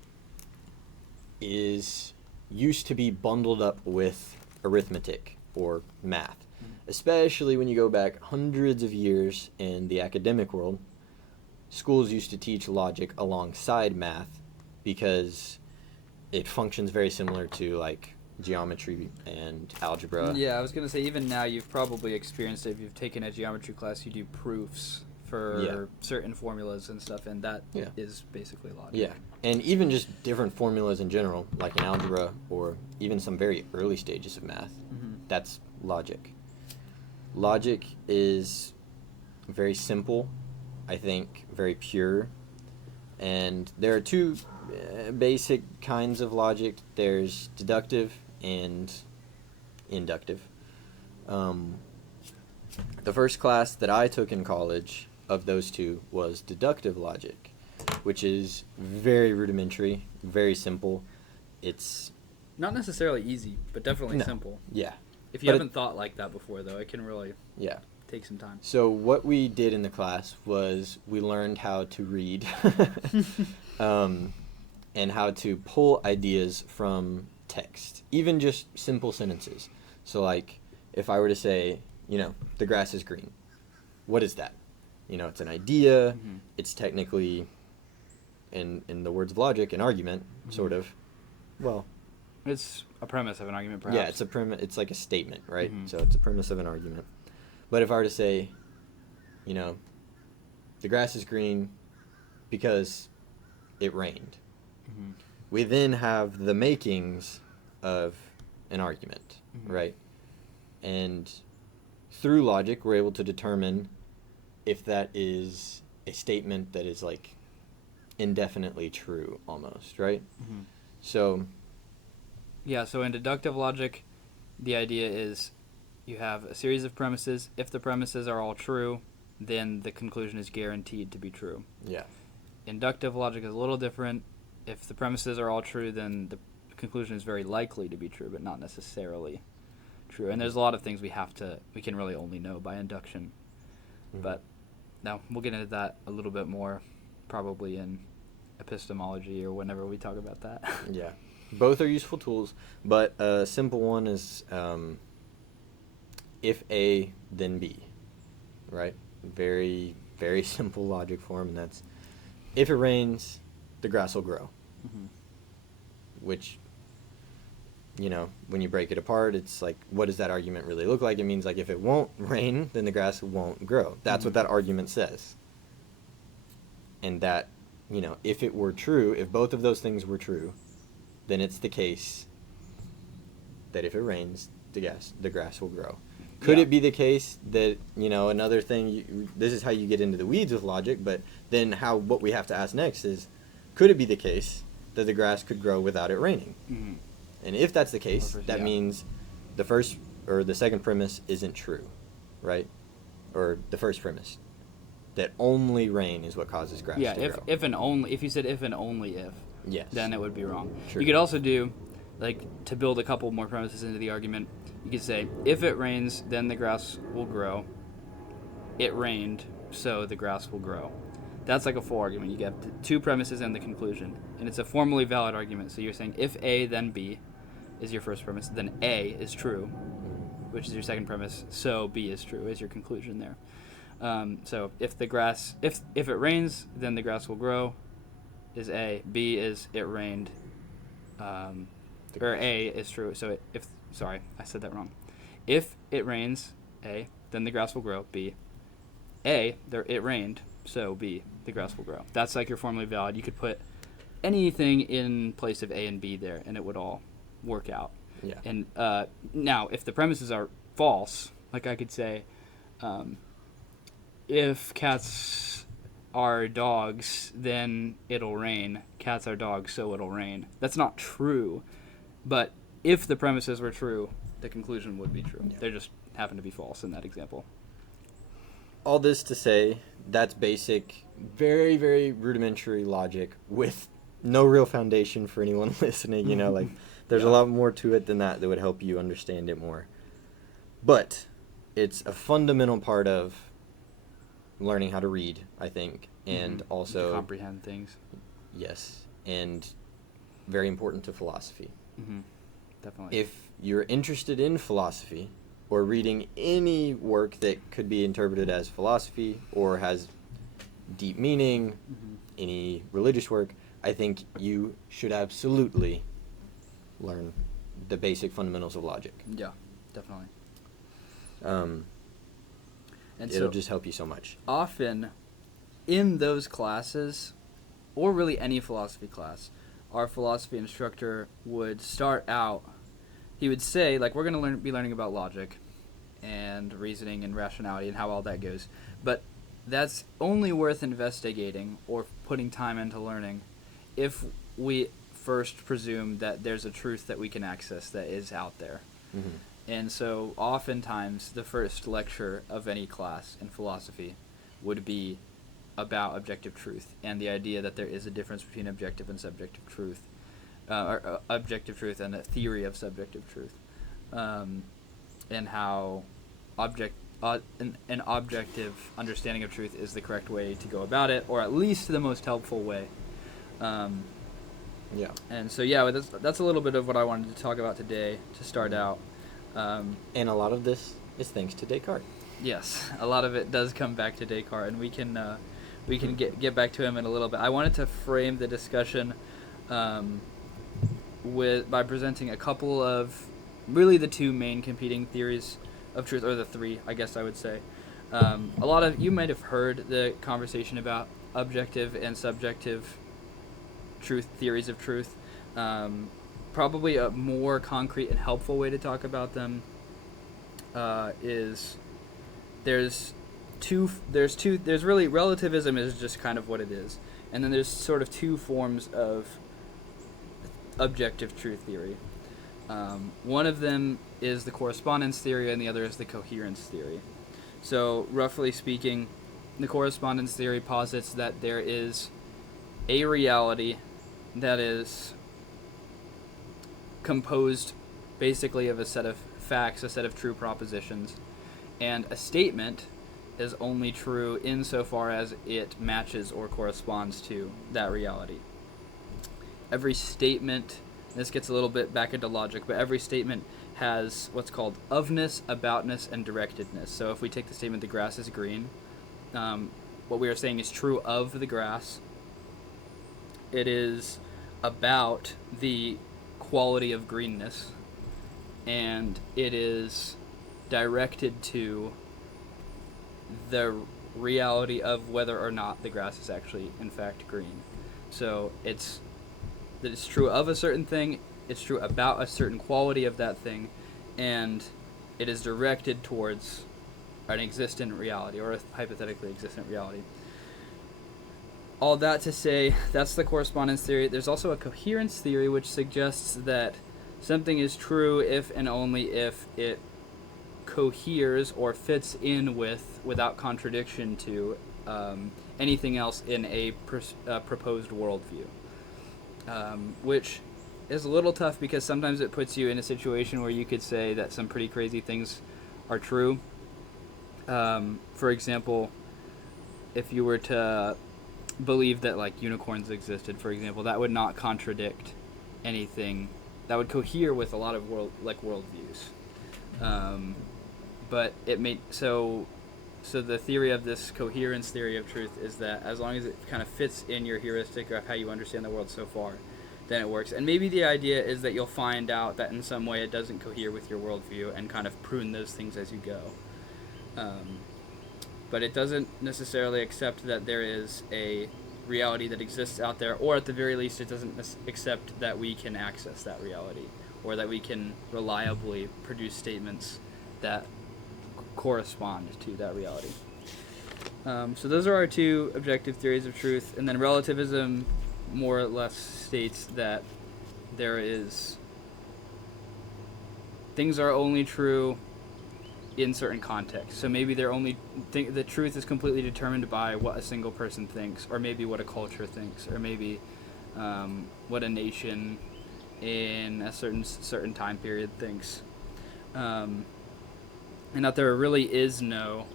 used to be bundled up with arithmetic or math, especially when you go back hundreds of years in the academic world. Schools used to teach logic alongside math because it functions very similar to like geometry and algebra. Yeah, I was going to say, even now you've probably experienced it. If you've taken a geometry class, you do proofs for certain formulas and stuff, and that is basically logic. Yeah, and even just different formulas in general, like in algebra or even some very early stages of math, that's logic. Logic is very simple, I think, very pure, and there are two basic kinds of logic. There's deductive and inductive. The first class that I took in college of those two was deductive logic, which is very rudimentary, very simple. It's not necessarily easy, but definitely simple. Yeah. If you haven't thought like that before, though, it can really take some time. So what we did in the class was we learned how to read and how to pull ideas from text, even just simple sentences. So like if I were to say, the grass is green, what is that? It's an idea. It's technically, in the words of logic, an argument, sort of. Well, it's a premise of an argument, perhaps. Yeah, it's a premise. It's like a statement, right? So it's a premise of an argument. But if I were to say, the grass is green because it rained, we then have the makings of an argument, right? And through logic, we're able to determine if that is a statement that is like indefinitely true almost, right? So so in deductive logic, the idea is you have a series of premises. If the premises are all true, then the conclusion is guaranteed to be true. Yeah. Inductive logic is a little different. If the premises are all true, then the conclusion is very likely to be true, but not necessarily true. And there's a lot of things we can really only know by induction. But now we'll get into that a little bit more, probably in epistemology or whenever we talk about that. Yeah. Both are useful tools, but a simple one is if A, then B, right? Very, very simple logic form, and that's if it rains, the grass will grow. Which, when you break it apart, it's like, what does that argument really look like? It means like if it won't rain, then the grass won't grow. That's what that argument says. And that, if it were true, if both of those things were true, then it's the case that if it rains, the grass will grow. Could it be the case that, another thing, this is how you get into the weeds with logic, but then what we have to ask next is, could it be the case that the grass could grow without it raining? And if that's the case, that means the first or the second premise isn't true, right? Or the first premise, that only rain is what causes grass to grow. If you said if and only if, yes, then it would be wrong. True. You could also do, to build a couple more premises into the argument, you could say, if it rains, then the grass will grow. It rained, so the grass will grow. That's like a full argument. You get the two premises and the conclusion. And it's a formally valid argument. So you're saying if A, then B is your first premise, then A is true, which is your second premise, so B is true is your conclusion there. So if it rains, then the grass will grow is A. B is it rained, or A is true. So sorry, I said that wrong. If it rains, A, then the grass will grow. B, it rained, so B, the grass will grow. That's like your formally valid. You could put anything in place of A and B there, and it would all work out. Yeah. And now, if the premises are false, like I could say, if cats are dogs, then it'll rain. Cats are dogs, so it'll rain. That's not true. But if the premises were true, the conclusion would be true. Yeah. They just happen to be false in that example. All this to say, that's basic, very, very rudimentary logic with no real foundation for anyone listening. You know, like, there's a lot more to it than that would help you understand it more. But it's a fundamental part of learning how to read, I think, and also to comprehend things. Yes, and very important to philosophy. Definitely. If you're interested in philosophy or reading any work that could be interpreted as philosophy or has deep meaning, any religious work, I think you should absolutely learn the basic fundamentals of logic. Yeah, definitely. And it'll just help you so much. Often, in those classes, or really any philosophy class, our philosophy instructor would start out, he would say, like, we're going to be learning about logic and reasoning and rationality and how all that goes. But that's only worth investigating or putting time into learning if we first presume that there's a truth that we can access that is out there. And so oftentimes the first lecture of any class in philosophy would be about objective truth and the idea that there is a difference between objective and subjective truth, or objective truth and a theory of subjective truth, and how an objective understanding of truth is the correct way to go about it, or at least the most helpful way. And so that's a little bit of what I wanted to talk about today to start out. And a lot of this is thanks to Descartes. Yes, a lot of it does come back to Descartes, and we can get back to him in a little bit. I wanted to frame the discussion by presenting a couple of really the two main competing theories of truth, or the three, I guess I would say. A lot of you might have heard the conversation about objective and subjective truth theories of truth. Probably a more concrete and helpful way to talk about them is there's really relativism is just kind of what it is, and then there's sort of two forms of objective truth theory. One of them is the correspondence theory, and the other is the coherence theory. So roughly speaking, the correspondence theory posits that there is a reality that is composed basically of a set of facts, a set of true propositions, and a statement is only true insofar as it matches or corresponds to that reality. Every statement, this gets a little bit back into logic, but every statement has what's called ofness, aboutness, and directedness. So if we take the statement, the grass is green, what we are saying is true of the grass. It is about the quality of greenness, and it is directed to the reality of whether or not the grass is actually in fact green. So it's true of a certain thing, it's true about a certain quality of that thing, and it is directed towards an existent reality, or a hypothetically existent reality. All that to say, that's the correspondence theory. There's also a coherence theory, which suggests that something is true if and only if it coheres or fits in with, without contradiction to, anything else in a proposed worldview. Which is a little tough because sometimes it puts you in a situation where you could say that some pretty crazy things are true. For example, if you were to believe that like unicorns existed, for example, that would not contradict anything. That would cohere with a lot of worldviews. But it may so the theory of this coherence theory of truth is that as long as it kind of fits in your heuristic of how you understand the world so far, then it works. And maybe the idea is that you'll find out that in some way it doesn't cohere with your worldview and kind of prune those things as you go. But it doesn't necessarily accept that there is a reality that exists out there, or at the very least it doesn't accept that we can access that reality, or that we can reliably produce statements that correspond to that reality. So those are our two objective theories of truth, and then relativism more or less states that things are only true in certain contexts. So maybe the truth is completely determined by what a single person thinks, or maybe what a culture thinks, or maybe what a nation in a certain time period thinks, and that there really is no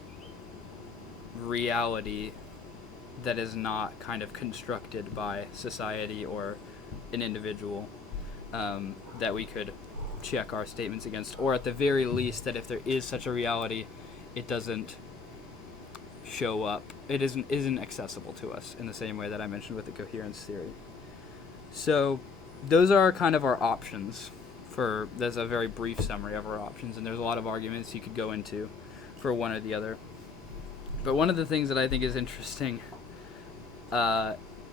reality that is not kind of constructed by society or an individual, that we could check our statements against, or at the very least that if there is such a reality, it doesn't show up, it isn't accessible to us in the same way that I mentioned with the coherence theory. So those are kind of our options. That's a very brief summary of our options, and there's a lot of arguments you could go into for one or the other. But one of the things that I think is interesting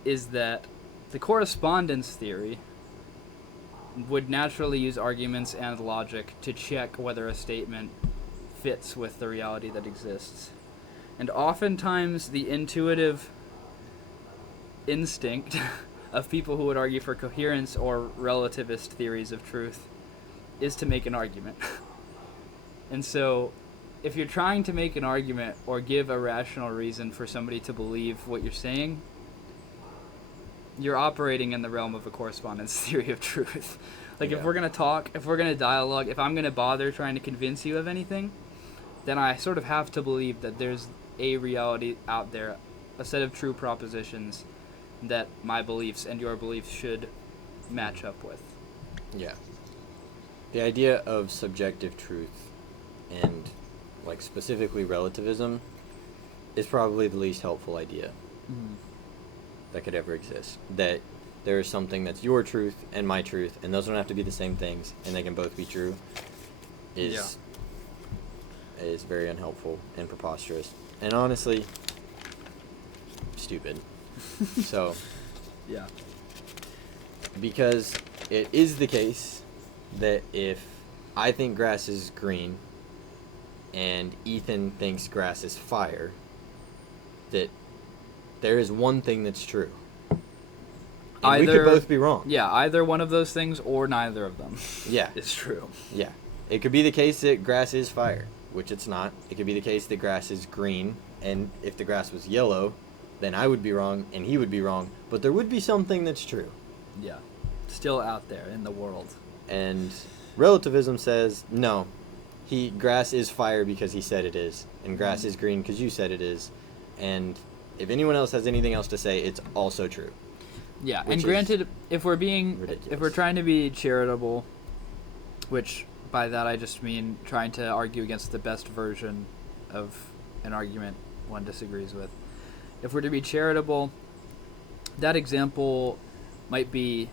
is that the correspondence theory would naturally use arguments and logic to check whether a statement fits with the reality that exists. And oftentimes the intuitive instinct of people who would argue for coherence or relativist theories of truth is to make an argument. And so if you're trying to make an argument or give a rational reason for somebody to believe what you're saying, you're operating in the realm of a correspondence theory of truth. Like, if we're going to talk, if we're going to dialogue, if I'm going to bother trying to convince you of anything, then I sort of have to believe that there's a reality out there, a set of true propositions that my beliefs and your beliefs should match up with. Yeah. The idea of subjective truth and, like, specifically relativism is probably the least helpful idea that could ever exist. That there is something that's your truth and my truth, and those don't have to be the same things, and they can both be true, is very unhelpful and preposterous. And honestly, stupid. So, yeah. Because it is the case that if I think grass is green and Ethan thinks grass is fire, that there is one thing that's true. And we could both be wrong. Yeah, either one of those things or neither of them. Yeah. Is true. Yeah. It could be the case that grass is fire, which it's not. It could be the case that grass is green, and if the grass was yellow, then I would be wrong and he would be wrong. But there would be something that's true. Yeah. Still out there in the world. And relativism says, no, grass is fire because he said it is, and grass is green because you said it is, and if anyone else has anything else to say, it's also true. Yeah, and granted, if we're trying to be charitable, which by that I just mean trying to argue against the best version of an argument one disagrees with. If we're to be charitable, that example might be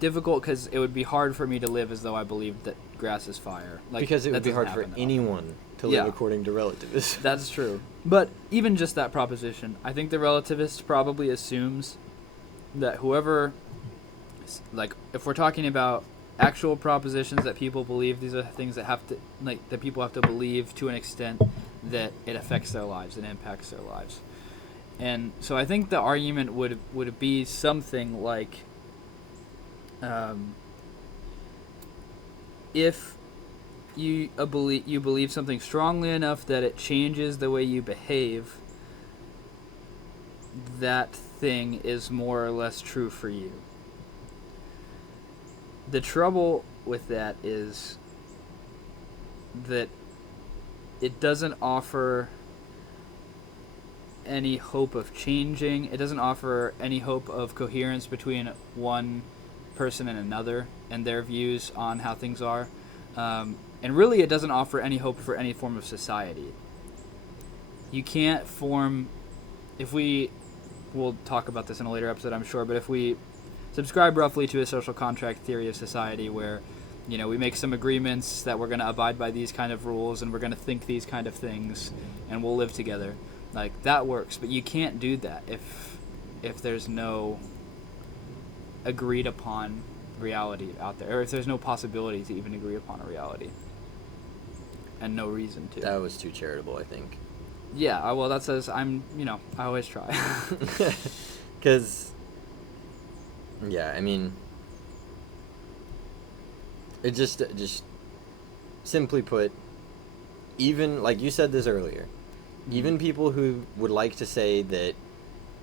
difficult because it would be hard for me to live as though I believed that grass is fire. Like, because it would be hard for anyone to live according to relativism. That's true. But even just that proposition, I think the relativist probably assumes that whoever, like, if we're talking about actual propositions that people believe, these are things that have to, like, that people have to believe to an extent that it affects their lives and impacts their lives. And so I think the argument would be something like, if you believe something strongly enough that it changes the way you behave, that thing is more or less true for you. The trouble with that is that it doesn't offer any hope of changing. It doesn't offer any hope of coherence between one person and another and their views on how things are. And really, it doesn't offer any hope for any form of society. You can't form... We'll talk about this in a later episode, I'm sure, but if we subscribe roughly to a social contract theory of society where, we make some agreements that we're going to abide by these kind of rules and we're going to think these kind of things and we'll live together. Like, that works, but you can't do that if there's no agreed upon reality out there, or if there's no possibility to even agree upon a reality and no reason to. That was too charitable, I think. Yeah, well, that says I always try. Because, yeah, I mean, it just simply put, even, like you said this earlier, even people who would like to say that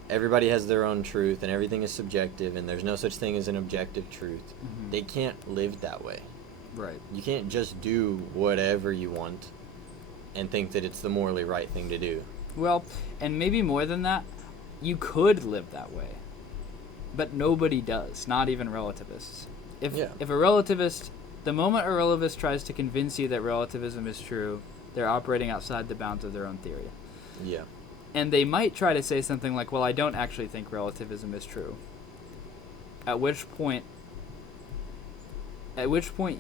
everybody has their own truth and everything is subjective and there's no such thing as an objective truth, they can't live that way. Right. You can't just do whatever you want and think that it's the morally right thing to do. Well, and maybe more than that, you could live that way. But nobody does, not even relativists. If a relativist, the moment a relativist tries to convince you that relativism is true, they're operating outside the bounds of their own theory. Yeah. And they might try to say something like, well, I don't actually think relativism is true. At which point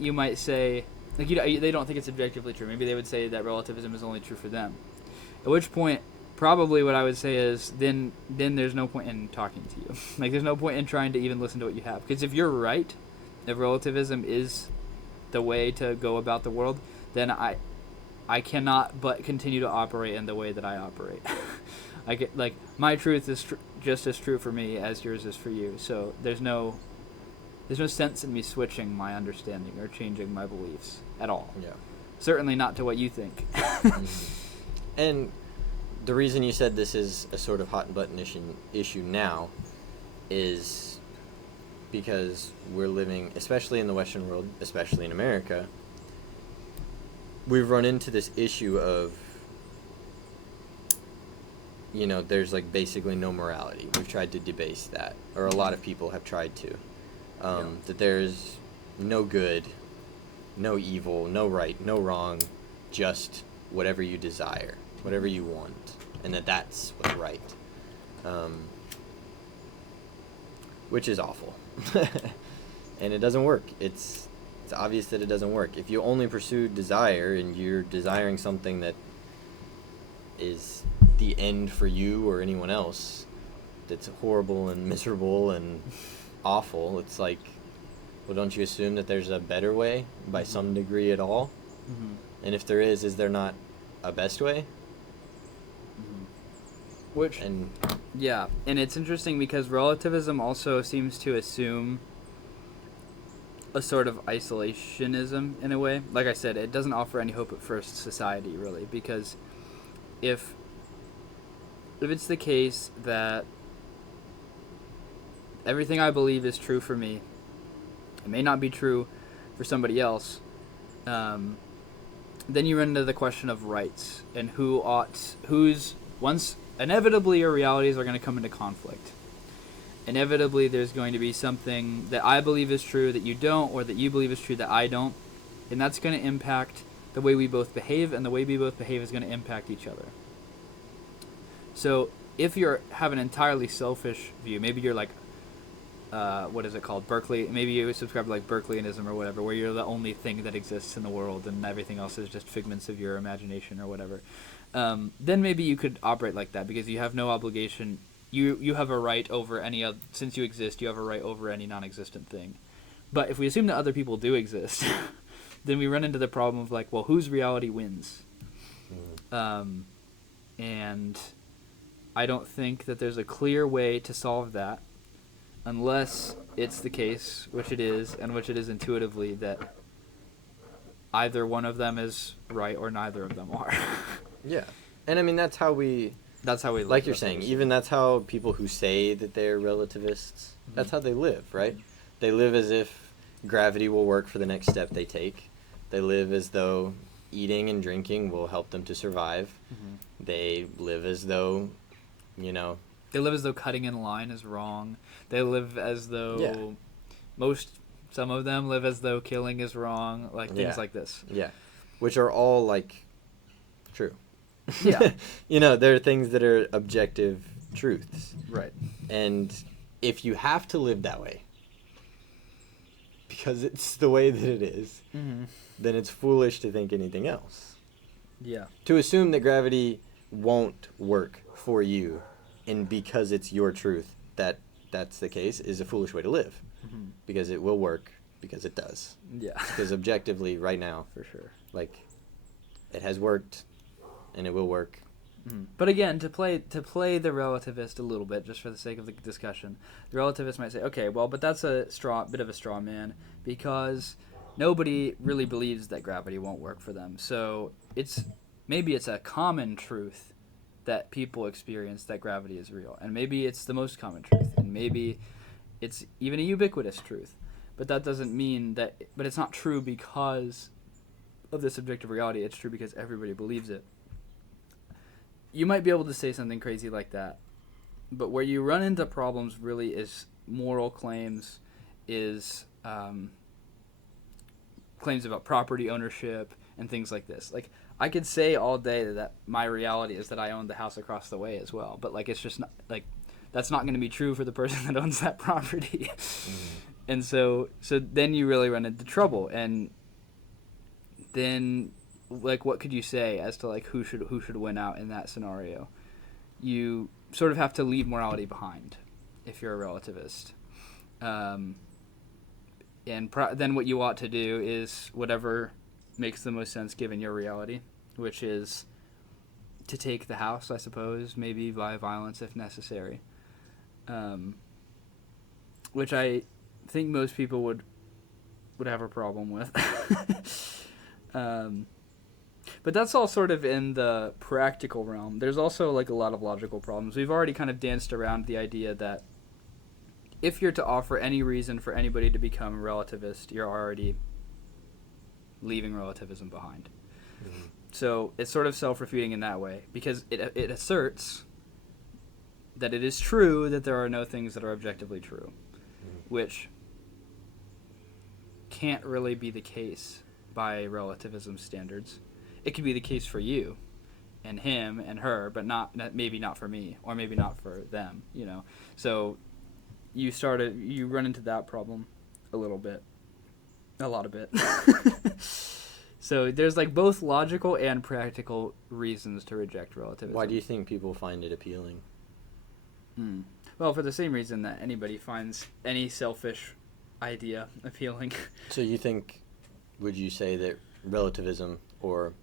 you might say, like, they don't think it's objectively true. Maybe they would say that relativism is only true for them. At which point, probably what I would say is, then there's no point in talking to you. Like, there's no point in trying to even listen to what you have. Because if you're right, if relativism is the way to go about the world, then I cannot but continue to operate in the way that I operate. My truth is just as true for me as yours is for you. So there's no sense in me switching my understanding or changing my beliefs at all. Yeah. Certainly not to what you think. And the reason you said this is a sort of hot button issue now is because we're living, especially in the Western world, especially in America, we've run into this issue of, there's like basically no morality. We've tried to debase that, or a lot of people have tried to. That there's no good, no evil, no right, no wrong, just whatever you desire, whatever you want, and that's what's right. Which is awful. And it doesn't work. It's obvious that it doesn't work. If you only pursue desire and you're desiring something that is the end for you or anyone else that's horrible and miserable and awful, it's like, well, don't you assume that there's a better way by some degree at all? Mm-hmm. And if there is there not a best way? Yeah, and it's interesting because relativism also seems to assume a sort of isolationism in a way. Like I said, it doesn't offer any hope for society, really, because if it's the case that everything I believe is true for me, it may not be true for somebody else, then you run into the question of rights and inevitably your realities are going to come into conflict. Inevitably there's going to be something that I believe is true that you don't, or that you believe is true that I don't, and that's going to impact the way we both behave, and the way we both behave is going to impact each other. So if you have an entirely selfish view, maybe you're like, what is it called? Maybe you subscribe to like Berkeleyanism or whatever, where you're the only thing that exists in the world and everything else is just figments of your imagination or whatever. Then maybe you could operate like that because you have no obligation. You have a right over any other, since you exist, you have a right over any non-existent thing. But if we assume that other people do exist, then we run into the problem of like, well, whose reality wins? And I don't think that there's a clear way to solve that unless it's the case, which it is, and which it is intuitively, that either one of them is right or neither of them are. Yeah. And I mean, that's how we live, like you're saying, even that's how people who say that they're relativists, that's how they live, right? They live as if gravity will work for the next step they take. They live as though eating and drinking will help them to survive. They live as though, They live as though cutting in line is wrong. They live as though some of them live as though killing is wrong, like things like this. Yeah. Which are all like true. Yeah. There are things that are objective truths. Right. And if you have to live that way, because it's the way that it is, then it's foolish to think anything else. Yeah. To assume that gravity won't work for you, and because it's your truth that's the case, is a foolish way to live. Because it will work, because it does. Yeah. Because objectively, right now, For sure. like, it has worked, and it will work. But again, to play the relativist a little bit, just for the sake of the discussion, the relativist might say, okay, well, but that's a bit of a straw man, because nobody really believes that gravity won't work for them. So maybe it's a common truth that people experience that gravity is real, and maybe it's the most common truth, and maybe it's even a ubiquitous truth. But that doesn't mean that. But it's not true because of the subjective reality. It's true because everybody believes it. You might be able to say something crazy like that, but where you run into problems really is moral claims, is claims about property ownership and things like this. Like, I could say all day that my reality is that I own the house across the way as well, but like, it's just not like, that's not going to be true for the person that owns that property. And so then you really run into trouble, and then, like, what could you say as to like who should win out in that scenario? You sort of have to leave morality behind if you're a relativist, and then what you ought to do is whatever makes the most sense given your reality, which is to take the house, I suppose, maybe by violence if necessary, which I think most people would have a problem with. But that's all sort of in the practical realm. There's also like a lot of logical problems. We've already kind of danced around the idea that if you're to offer any reason for anybody to become a relativist, you're already leaving relativism behind. So it's sort of self-refuting in that way, because it asserts that it is true that there are no things that are objectively true, which can't really be the case by relativism standards. It could be the case for you and him and her, but maybe not for me, or maybe not for them, you know. So you run into that problem a lot of it. So there's like both logical and practical reasons to reject relativism. Why do you think people find it appealing? Well, for the same reason that anybody finds any selfish idea appealing. So would you say that relativism or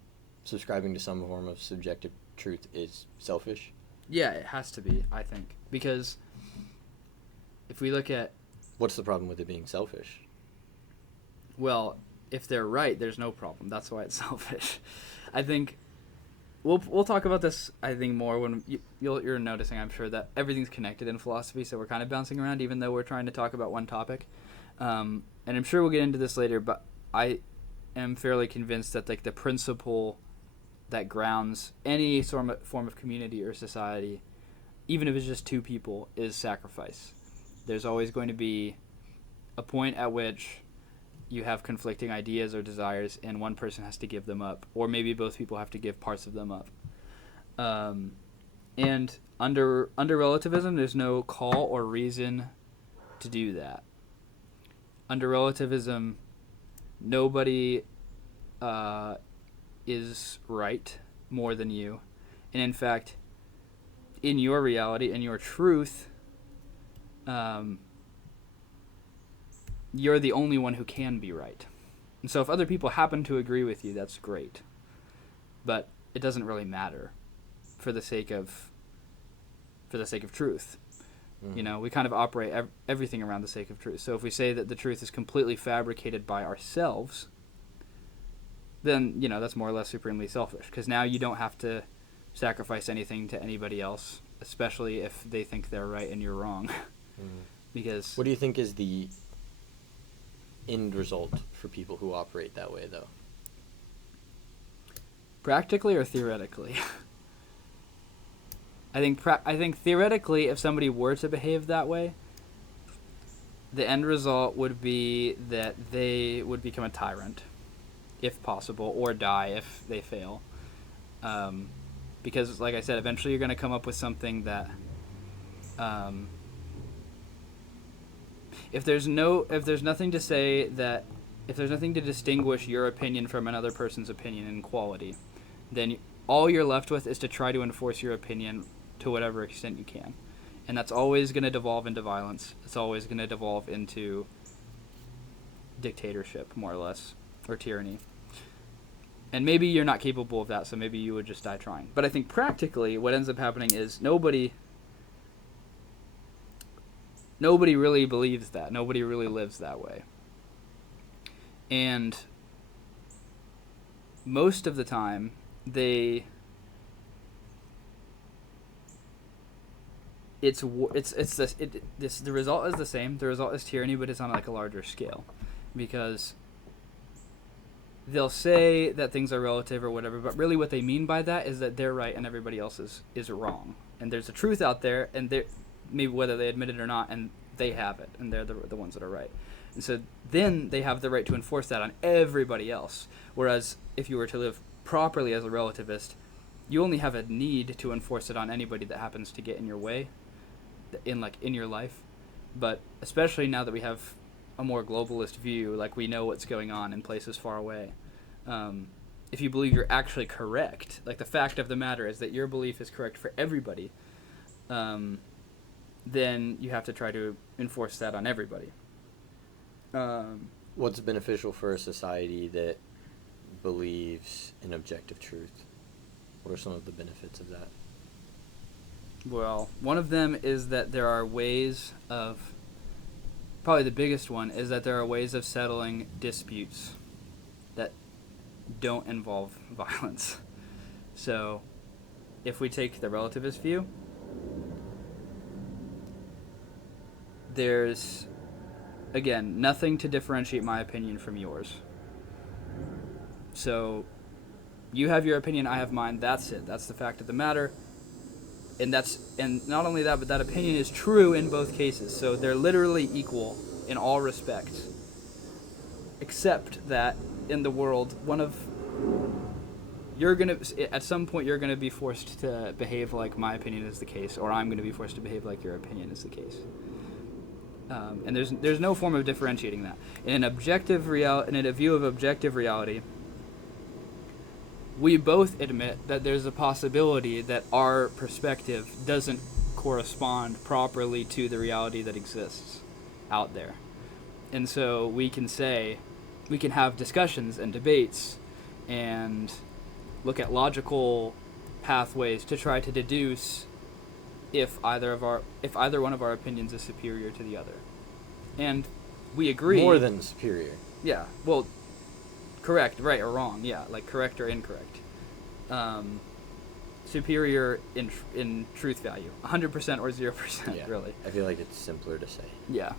subscribing to some form of subjective truth is selfish? Yeah, it has to be, I think. Because if we look at... What's the problem with it being selfish? Well, if they're right, there's no problem. That's why it's selfish. I think... We'll talk about this, I think, more when you're noticing, I'm sure, that everything's connected in philosophy, so we're kind of bouncing around even though we're trying to talk about one topic. And I'm sure we'll get into this later, but I am fairly convinced that like the principle that grounds any form of community or society, even if it's just two people, is sacrifice. There's always going to be a point at which you have conflicting ideas or desires, and one person has to give them up, or maybe both people have to give parts of them up. And under relativism, there's no call or reason to do that. Under relativism, nobody is right more than you, and in fact, in your reality and your truth, you're the only one who can be right. And so if other people happen to agree with you, that's great. But it doesn't really matter for the sake of truth. You know, we kind of operate everything around the sake of truth. So if we say that the truth is completely fabricated by ourselves, then, you know, that's more or less supremely selfish, because now you don't have to sacrifice anything to anybody else, especially if they think they're right and you're wrong. Because what do you think is the end result for people who operate that way, though? Practically or theoretically? I think theoretically, if somebody were to behave that way, the end result would be that they would become a tyrant, if possible, or die if they fail. Because, like I said, eventually you're going to come up with something that... if there's nothing to say that, if there's nothing to distinguish your opinion from another person's opinion in quality, then all you're left with is to try to enforce your opinion to whatever extent you can. And that's always going to devolve into violence. It's always going to devolve into dictatorship, more or less, or tyranny. And maybe you're not capable of that, so maybe you would just die trying. But I think practically what ends up happening is nobody really believes that. Nobody really lives that way. And most of the time, the result is the same. The result is tyranny, but it's on like a larger scale, because they'll say that things are relative or whatever, but really what they mean by that is that they're right and everybody else is wrong. And there's a truth out there, and they maybe whether they admit it or not, and they have it, and they're the ones that are right. And so then they have the right to enforce that on everybody else. Whereas if you were to live properly as a relativist, you only have a need to enforce it on anybody that happens to get in your way, in your life. But especially now that we have a more globalist view, like we know what's going on in places far away. If you believe you're actually correct, like the fact of the matter is that your belief is correct for everybody, then you have to try to enforce that on everybody. What's beneficial for a society that believes in objective truth? What are some of the benefits of that? Well, one of them is that there are ways of, probably the biggest one is that there are ways of settling disputes that don't involve violence. So, if we take the relativist view, there's, again, nothing to differentiate my opinion from yours. So, you have your opinion, I have mine, that's it. That's the fact of the matter. And not only that, but that opinion is true in both cases. So they're literally equal in all respects. Except that in the world, at some point you're gonna be forced to behave like my opinion is the case, or I'm gonna be forced to behave like your opinion is the case. And there's no form of differentiating that. In a view of objective reality, we both admit that there's a possibility that our perspective doesn't correspond properly to the reality that exists out there. And so we can have discussions and debates and look at logical pathways to try to deduce if either one of our opinions is superior to the other. And we agree. More than superior. Yeah. Well, correct, right, or wrong. Yeah, like correct or incorrect. Superior in truth value. 100% or 0%, Yeah. really. I feel like it's simpler to say. Yeah.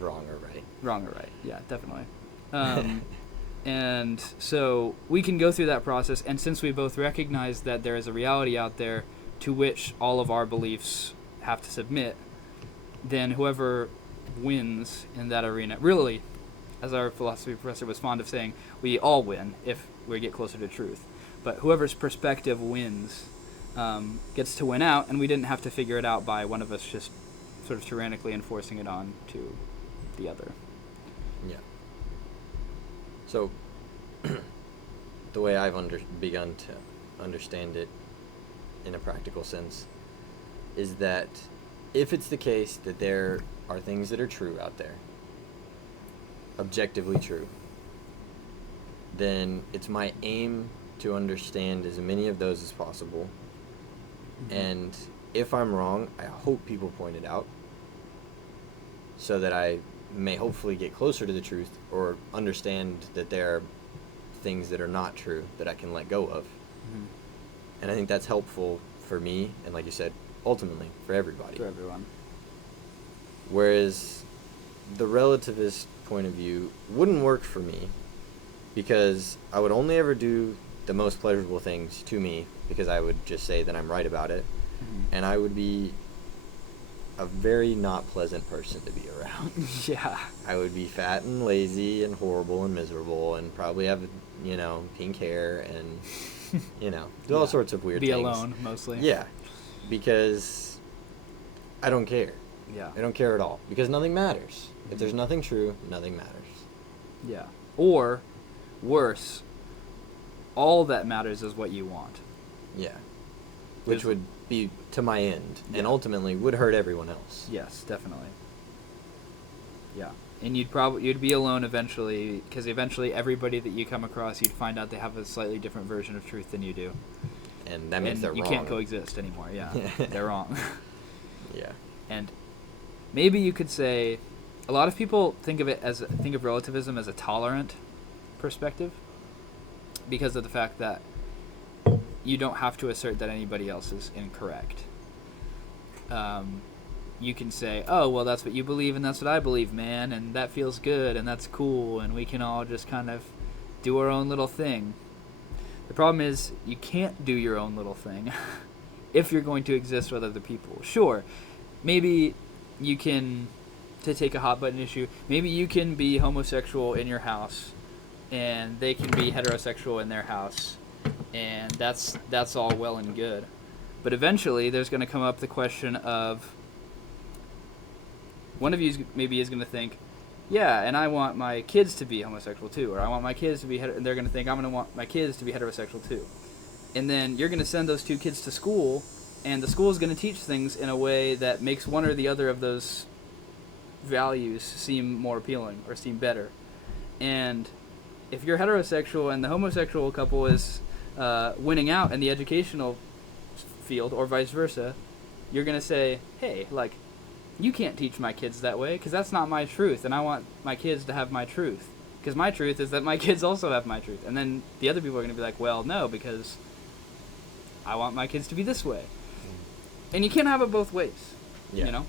Wrong or right. Wrong or right. Yeah, definitely. And so we can go through that process, and since we both recognize that there is a reality out there to which all of our beliefs have to submit, then whoever wins in that arena, really, as our philosophy professor was fond of saying, we all win if we get closer to truth. But whoever's perspective wins gets to win out, and we didn't have to figure it out by one of us just sort of tyrannically enforcing it on to the other. Yeah. So, the way I've begun to understand it in a practical sense is that if it's the case that there are things that are true out there, objectively true, then it's my aim to understand as many of those as possible. Mm-hmm. And if I'm wrong, I hope people point it out so that I may hopefully get closer to the truth or understand that there are things that are not true that I can let go of. Mm-hmm. And I think that's helpful for me, and like you said, ultimately for everybody. For everyone. Whereas the relativist point of view wouldn't work for me, because I would only ever do the most pleasurable things to me because I would just say that I'm right about it. Mm-hmm. And I would be a very not pleasant person to be around. Yeah. I would be fat and lazy and horrible and miserable and probably have, pink hair and, do all sorts of weird things. Be alone, mostly. Yeah. Because I don't care. Yeah. They don't care at all because nothing matters. If there's nothing true, nothing matters. Yeah. Or, worse, all that matters is what you want. Yeah. Which Is- would be to my end, Yeah. and ultimately would hurt everyone else. Yes, definitely. Yeah. And you'd be alone eventually, because eventually everybody that you come across, you'd find out they have a slightly different version of truth than you do. And that means and they're you wrong. can't coexist anymore. Yeah. They're wrong. Yeah. And maybe you could say, a lot of people think of relativism as a tolerant perspective, because of the fact that you don't have to assert that anybody else is incorrect. You can say, oh, well, that's what you believe and that's what I believe, man, and that feels good and that's cool, and we can all just kind of do our own little thing. The problem is you can't do your own little thing if you're going to exist with other people. Sure, maybe you can, to take a hot button issue, maybe you can be homosexual in your house and they can be heterosexual in their house, and that's all well and good. But eventually there's going to come up the question of, one of you maybe is going to think, yeah, and I want my kids to be homosexual too, or I want my kids to be and they're going to think I'm going to want my kids to be heterosexual too. And then you're going to send those two kids to school, and the school is going to teach things in a way that makes one or the other of those values seem more appealing or seem better. And if you're heterosexual and the homosexual couple is winning out in the educational field, or vice versa, you're going to say, hey, like, you can't teach my kids that way because that's not my truth, and I want my kids to have my truth because my truth is that my kids also have my truth. And then the other people are going to be like, well, no, because I want my kids to be this way. And you can't have it both ways. Yeah. You know,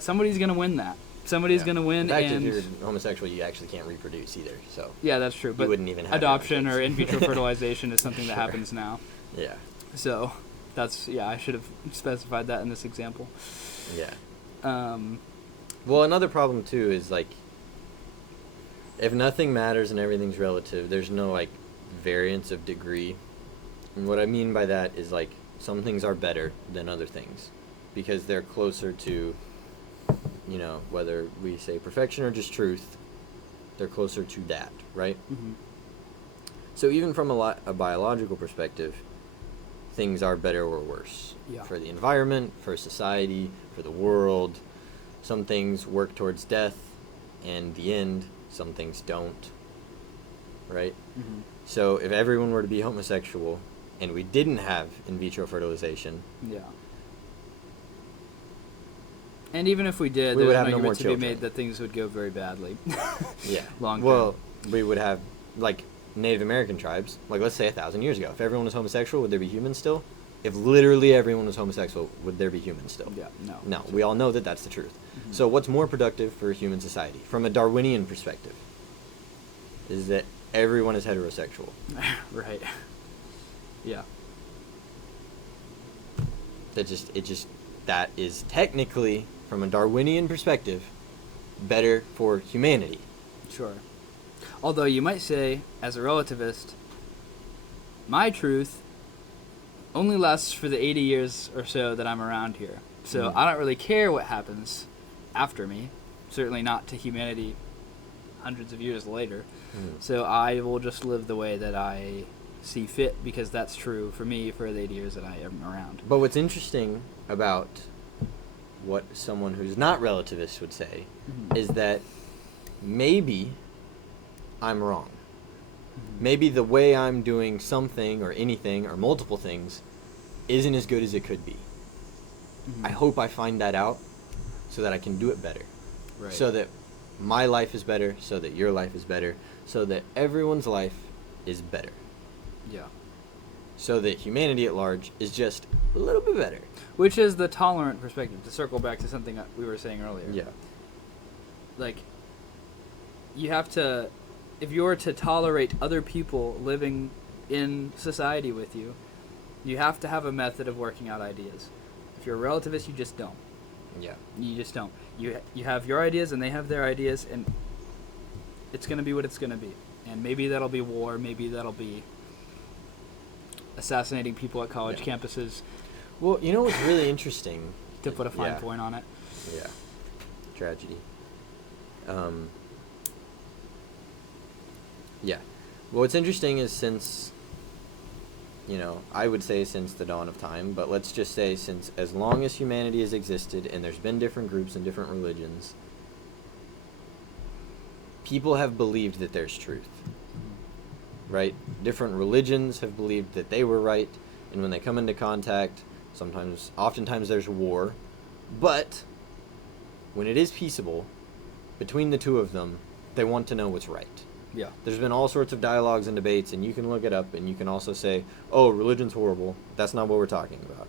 somebody's going to win that. Somebody's going to win. In fact, and if you're homosexual, you actually can't reproduce either. So yeah, that's true. But wouldn't even have adoption your own or kids. in vitro fertilization is something that Sure. happens now. Yeah. So I should have specified that in this example. Yeah. Um, Well, another problem too is like, if nothing matters and everything's relative, there's no like variance of degree. And what I mean by that is like, some things are better than other things because they're closer to, you know, whether we say perfection or just truth, they're closer to that, right? mhm. So even from a biological perspective, things are better or worse. Yeah. For the environment, for society, for the world. Some things work towards death and the end, some things don't. Right? Mhm. So if everyone were to be homosexual and we didn't have in vitro fertilization, Yeah. And even if we did, We would there's have an no more argument to be children. made that things would go very badly. yeah. Long well, term. we would have like Native American tribes, like let's say 1,000 years ago. If everyone was homosexual, would there be humans still? If literally everyone was homosexual, would there be humans still? Yeah, no. No, we all know that that's the truth. Mhm. So what's more productive for human society, from a Darwinian perspective, is that everyone is heterosexual. Right. Yeah. That is technically, from a Darwinian perspective, better for humanity. Sure. Although you might say, as a relativist, my truth only lasts for the 80 years or so that I'm around here. So Mhm. I don't really care what happens after me. Certainly not to humanity hundreds of years later. Mhm. So I will just live the way that I see fit because that's true for me for the 80 years that I am around. But what's interesting about what someone who's not relativist would say Mhm. is that maybe I'm wrong. Mhm. Maybe the way I'm doing something or anything or multiple things isn't as good as it could be. Mhm. I hope I find that out so that I can do it better. Right. So that my life is better, so that your life is better, so that everyone's life is better. Yeah. So that humanity at large is just a little bit better. Which is the tolerant perspective, to circle back to something that we were saying earlier. Yeah. Like, you have to, if you were to tolerate other people living in society with you, you have to have a method of working out ideas. If you're a relativist, you just don't. Yeah. You just don't. You have your ideas and they have their ideas, and it's going to be what it's going to be. And maybe that'll be war, maybe that'll be assassinating people at college Yeah. campuses, Well, you know what's really interesting? to put a fine Yeah. point on it. Yeah. tragedy. Yeah. Well, what's interesting is since, I would say since the dawn of time, but let's just say since as long as humanity has existed and there's been different groups and different religions, people have believed that there's truth. Right? Different religions have believed that they were right, and when they come into contact, oftentimes there's war, but when it is peaceable, between the two of them, they want to know what's right. Yeah. There's been all sorts of dialogues and debates, and you can look it up, and you can also say, oh, religion's horrible. That's not what we're talking about.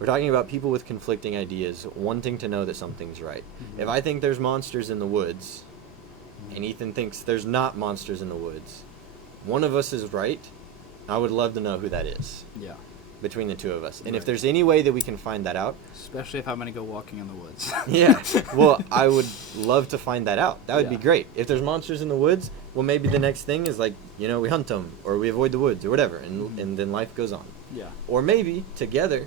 We're talking about people with conflicting ideas wanting to know that something's right. Mm-hmm. If I think there's monsters in the woods, and Ethan thinks there's not monsters in the woods, one of us is right. I would love to know who that is. Yeah. Between the two of us. And Right. if there's any way that we can find that out. Especially if I'm going to go walking in the woods. Yeah. Well, I would love to find that out. That would be Yeah. great. If there's monsters in the woods, well, maybe the next thing is like, we hunt them or we avoid the woods or whatever. And then life goes on. Yeah. Or maybe together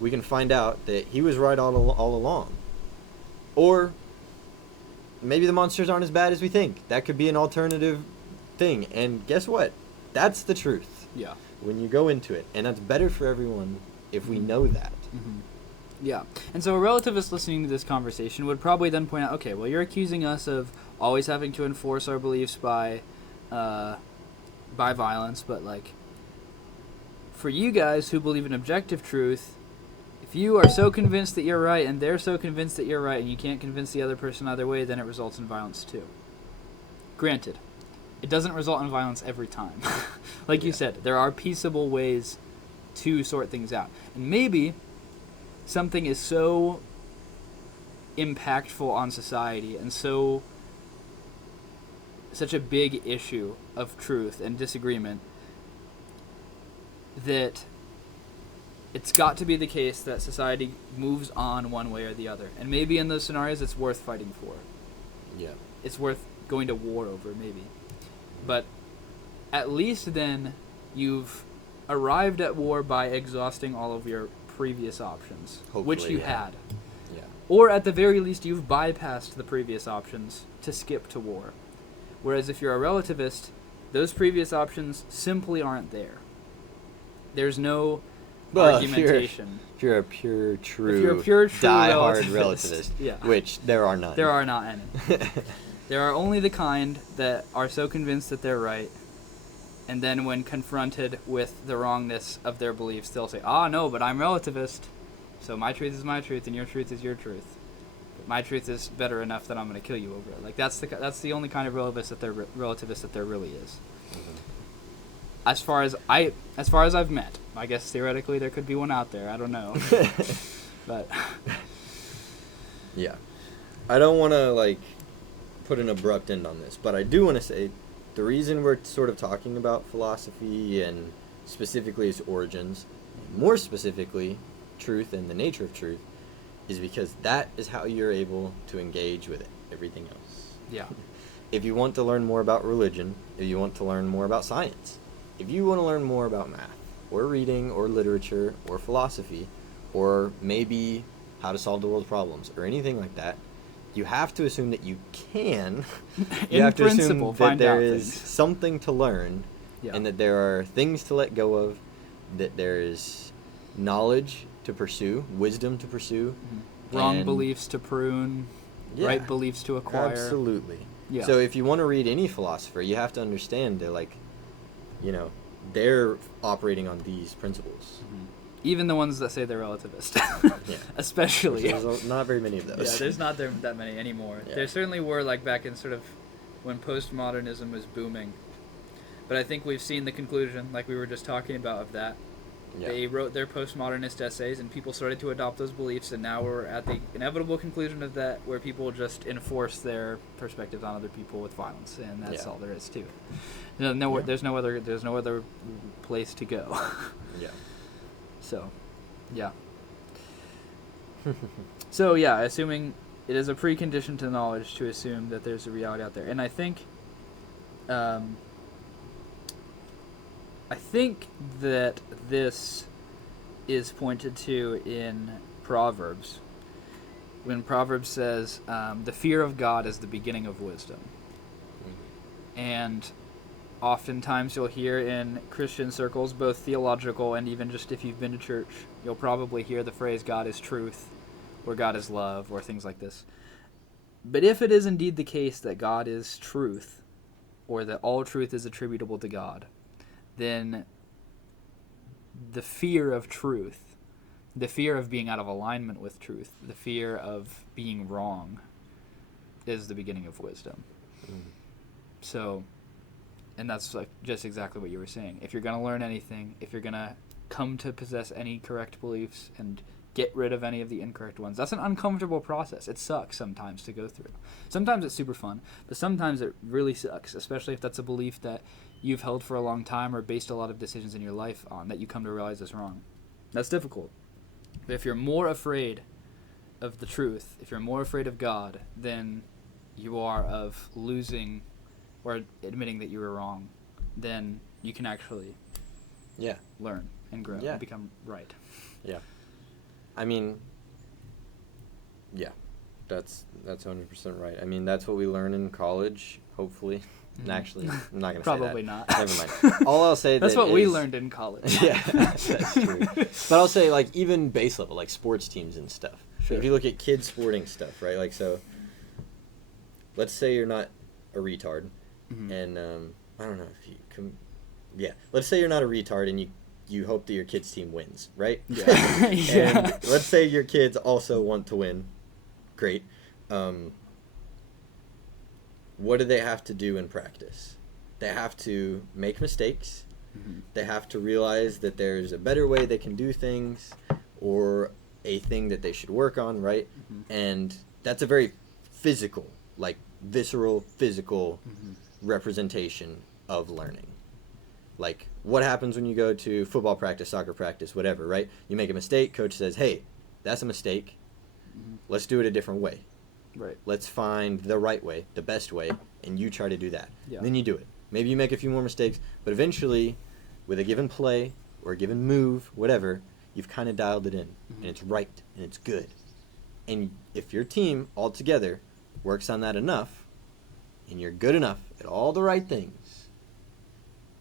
we can find out that he was right all along. Or maybe the monsters aren't as bad as we think. That could be an alternative thing. And guess what? That's the truth. Yeah. When you go into it. And that's better for everyone if we know that. Mm-hmm. Yeah. And so a relativist listening to this conversation would probably then point out, okay, well, you're accusing us of always having to enforce our beliefs by violence, but, like, for you guys who believe in objective truth, if you are so convinced that you're right and they're so convinced that you're right and you can't convince the other person either way, then it results in violence too. Granted, it doesn't result in violence every time. Like you said, there are peaceable ways to sort things out. And maybe something is so impactful on society and such a big issue of truth and disagreement that it's got to be the case that society moves on one way or the other. And maybe in those scenarios it's worth fighting for. Yeah. It's worth going to war over, maybe. But at least then you've arrived at war by exhausting all of your previous options, which Hopefully, you yeah. had. Yeah. Or at the very least, you've bypassed the previous options to skip to war. Whereas if you're a relativist, those previous options simply aren't there. There's no argumentation. If you're a pure, true, If you're a pure, true die-hard relativist, relativist, yeah. which there are none. There are not any. There are only the kind that are so convinced that they're right, and then when confronted with the wrongness of their beliefs, they'll say, no, but I'm relativist, so my truth is my truth and your truth is your truth. But my truth is better enough that I'm going to kill you over it. Like, that's the only kind of relativist that there really is. Mm-hmm. As far as I've met, I guess theoretically there could be one out there. I don't know. But yeah. I don't want to, put an abrupt end on this, but I do want to say the reason we're sort of talking about philosophy and specifically its origins, more specifically truth and the nature of truth, is because that is how you're able to engage with everything else. yeah. If you want to learn more about religion, if you want to learn more about science, if you want to learn more about math, or reading, or literature, or philosophy, or maybe how to solve the world's problems, or anything like that, you have to assume that you can. You have to assume that there is something to learn, and that there are things to let go of, that there is knowledge to pursue, wisdom to pursue. Mm-hmm. Wrong beliefs to prune, right beliefs to acquire. Absolutely. Yeah. So if you want to read any philosopher, you have to understand that, they're operating on these principles. Mm-hmm. Even the ones that say they're relativist. Yeah. Especially. There's not very many of those. Yeah, there's not that many anymore. Yeah. There certainly were, back in sort of when postmodernism was booming. But I think we've seen the conclusion, like we were just talking about, of that. Yeah. They wrote their postmodernist essays, and people started to adopt those beliefs, and now we're at the inevitable conclusion of that, where people just enforce their perspectives on other people with violence, and that's all there is to it. There's no other place to go. Yeah. So, yeah. So, yeah, assuming it is a precondition to knowledge to assume that there's a reality out there. And I think that this is pointed to in Proverbs, when Proverbs says, the fear of God is the beginning of wisdom. And oftentimes you'll hear in Christian circles, both theological and even just if you've been to church, you'll probably hear the phrase God is truth or God is love or things like this. But if it is indeed the case that God is truth or that all truth is attributable to God, then the fear of truth, the fear of being out of alignment with truth, the fear of being wrong is the beginning of wisdom. So, and that's like just exactly what you were saying. If you're going to learn anything, if you're going to come to possess any correct beliefs and get rid of any of the incorrect ones, that's an uncomfortable process. It sucks sometimes to go through. Sometimes it's super fun, but sometimes it really sucks, especially if that's a belief that you've held for a long time or based a lot of decisions in your life on that you come to realize is wrong. That's difficult. But if you're more afraid of the truth, if you're more afraid of God than you are of losing or admitting that you were wrong, then you can actually learn and grow and become right. Yeah. I mean, yeah, that's 100% right. I mean, that's what we learn in college, hopefully. Mm-hmm. Actually, I'm not going to say that. Probably not. Never mind. All I'll say that's what we learned in college. Yeah, that's true. But I'll say, like, even base level, like sports teams and stuff. Sure. If you look at kids sporting stuff, right? Like, so, let's say you're not a retard, and I don't know if you can. Yeah, let's say you're not a retard, and you hope that your kid's team wins, right? Yeah. And let's say your kids also want to win. Great. What do they have to do in practice? They have to make mistakes. Mm-hmm. They have to realize that there's a better way they can do things or a thing that they should work on, right? Mm-hmm. And that's a very physical, like visceral, physical representation of learning. Like, what happens when you go to football practice, soccer practice, whatever, right? You make a mistake, coach says, hey, that's a mistake. Let's do it a different way. Right. Let's find the right way, the best way, and you try to do that. Yeah. Then you do it. Maybe you make a few more mistakes, but eventually, with a given play or a given move, whatever, you've kind of dialed it in, and it's right, and it's good. And if your team all together works on that enough, and you're good enough at all the right things,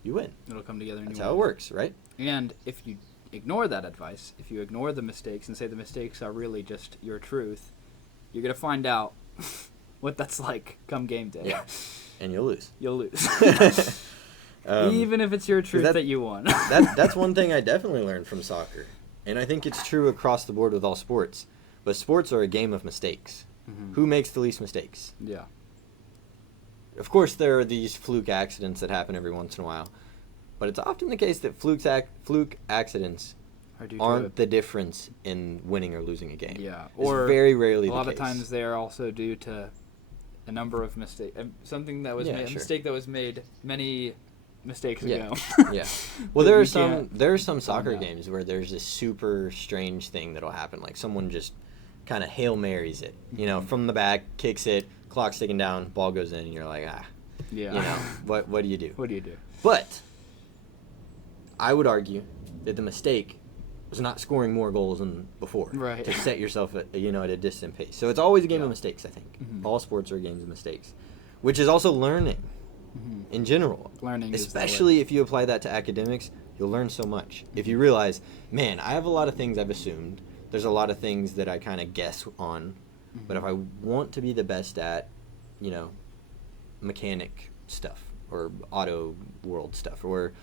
you win. It'll come together. That's how it works, right? And if you ignore that advice, if you ignore the mistakes and say the mistakes are really just your truth, you're going to find out what that's like come game day. Yeah, and you'll lose. You'll lose. Even if it's your truth that you won. That's one thing I definitely learned from soccer. And I think it's true across the board with all sports. But sports are a game of mistakes. Mm-hmm. Who makes the least mistakes? Yeah. Of course, there are these fluke accidents that happen every once in a while. But it's often the case that fluke accidents aren't the difference in winning or losing a game. Yeah. It's very rarely the case. A lot of times they are also due to a number of mistakes. Something that was made, a mistake that was made many mistakes ago. Yeah. Well, there are some soccer games where there's this super strange thing that'll happen. Like someone just kind of Hail Marys it, from the back, kicks it, clock's ticking down, ball goes in, and you're like, what do you do? What do you do? But I would argue that the mistake was not scoring more goals than before to set yourself at a distant pace. So it's always a game of mistakes, I think. Mm-hmm. All sports are games of mistakes, which is also learning in general. Learning, especially if you apply that to academics, you'll learn so much. If you realize, man, I have a lot of things I've assumed. There's a lot of things that I kind of guess on. Mm-hmm. But if I want to be the best at, mechanic stuff or auto world stuff or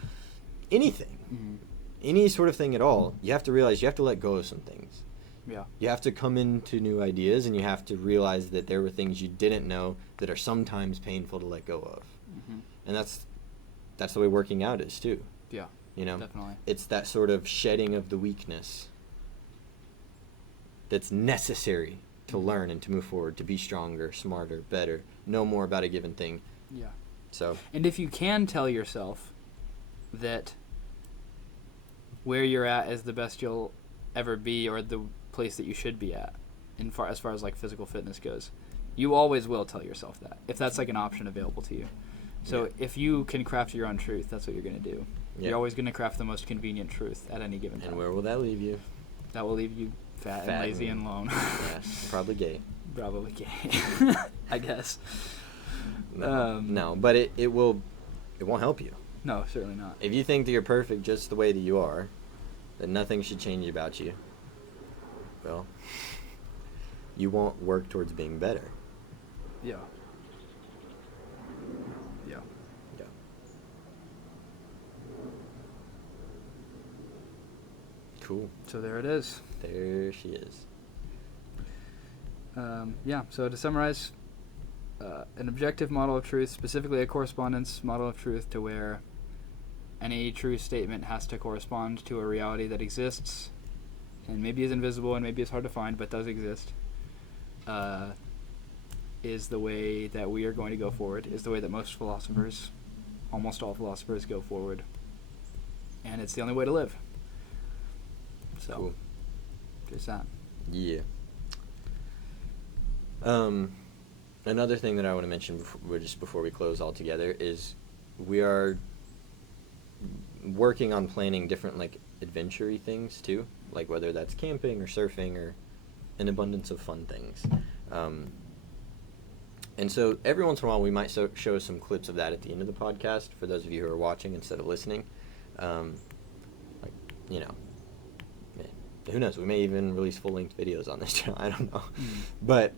anything, any sort of thing at all, you have to realize you have to let go of some things. Yeah. You have to come into new ideas, and you have to realize that there were things you didn't know that are sometimes painful to let go of. Mm-hmm. And that's the way working out is too. Yeah. Definitely. It's that sort of shedding of the weakness that's necessary to learn and to move forward, to be stronger, smarter, better, know more about a given thing. Yeah. So. And if you can tell yourself that where you're at is the best you'll ever be, or the place that you should be at, as far as like physical fitness goes, you always will tell yourself that, if that's like an option available to you. So if you can craft your own truth, that's what you're going to do. Yeah. You're always going to craft the most convenient truth at any given time. And where will that leave you? That will leave you Fat and lazy and lone. Yeah, probably gay. Probably gay. I guess. No, but it won't help you. No, certainly not. If you think that you're perfect just the way that you are, that nothing should change about you, well, you won't work towards being better. Yeah. Yeah. Yeah. Cool. So there it is. There she is. Yeah, so to summarize, an objective model of truth, specifically a correspondence model of truth, to where any true statement has to correspond to a reality that exists and maybe is invisible and maybe is hard to find but does exist, is the way that we are going to go forward, is the way that most philosophers, almost all philosophers, go forward. And it's the only way to live. So, cool. Just that. Yeah. Another thing that I want to mention before we close altogether is we are working on planning different adventure-y things too, like whether that's camping or surfing or an abundance of fun things. And so every once in a while we might show some clips of that at the end of the podcast for those of you who are watching instead of listening. Who knows? We may even release full-length videos on this channel. I don't know. But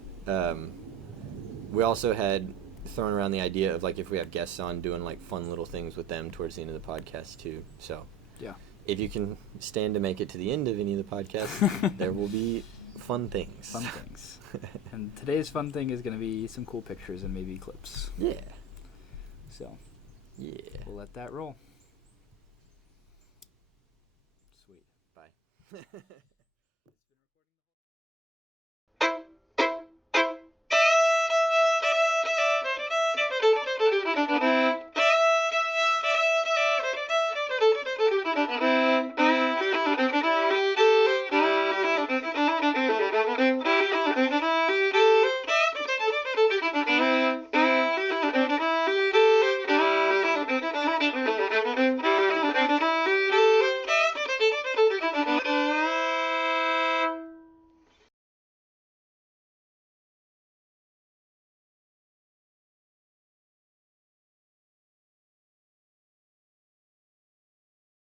we also had thrown around the idea of if we have guests on, doing fun little things with them towards the end of the podcast too. So Yeah. if you can stand to make it to the end of any of the podcasts, there will be fun things. Fun things. And today's fun thing is going to be some cool pictures and maybe clips. Yeah. So Yeah. we'll let that roll. Sweet. Bye.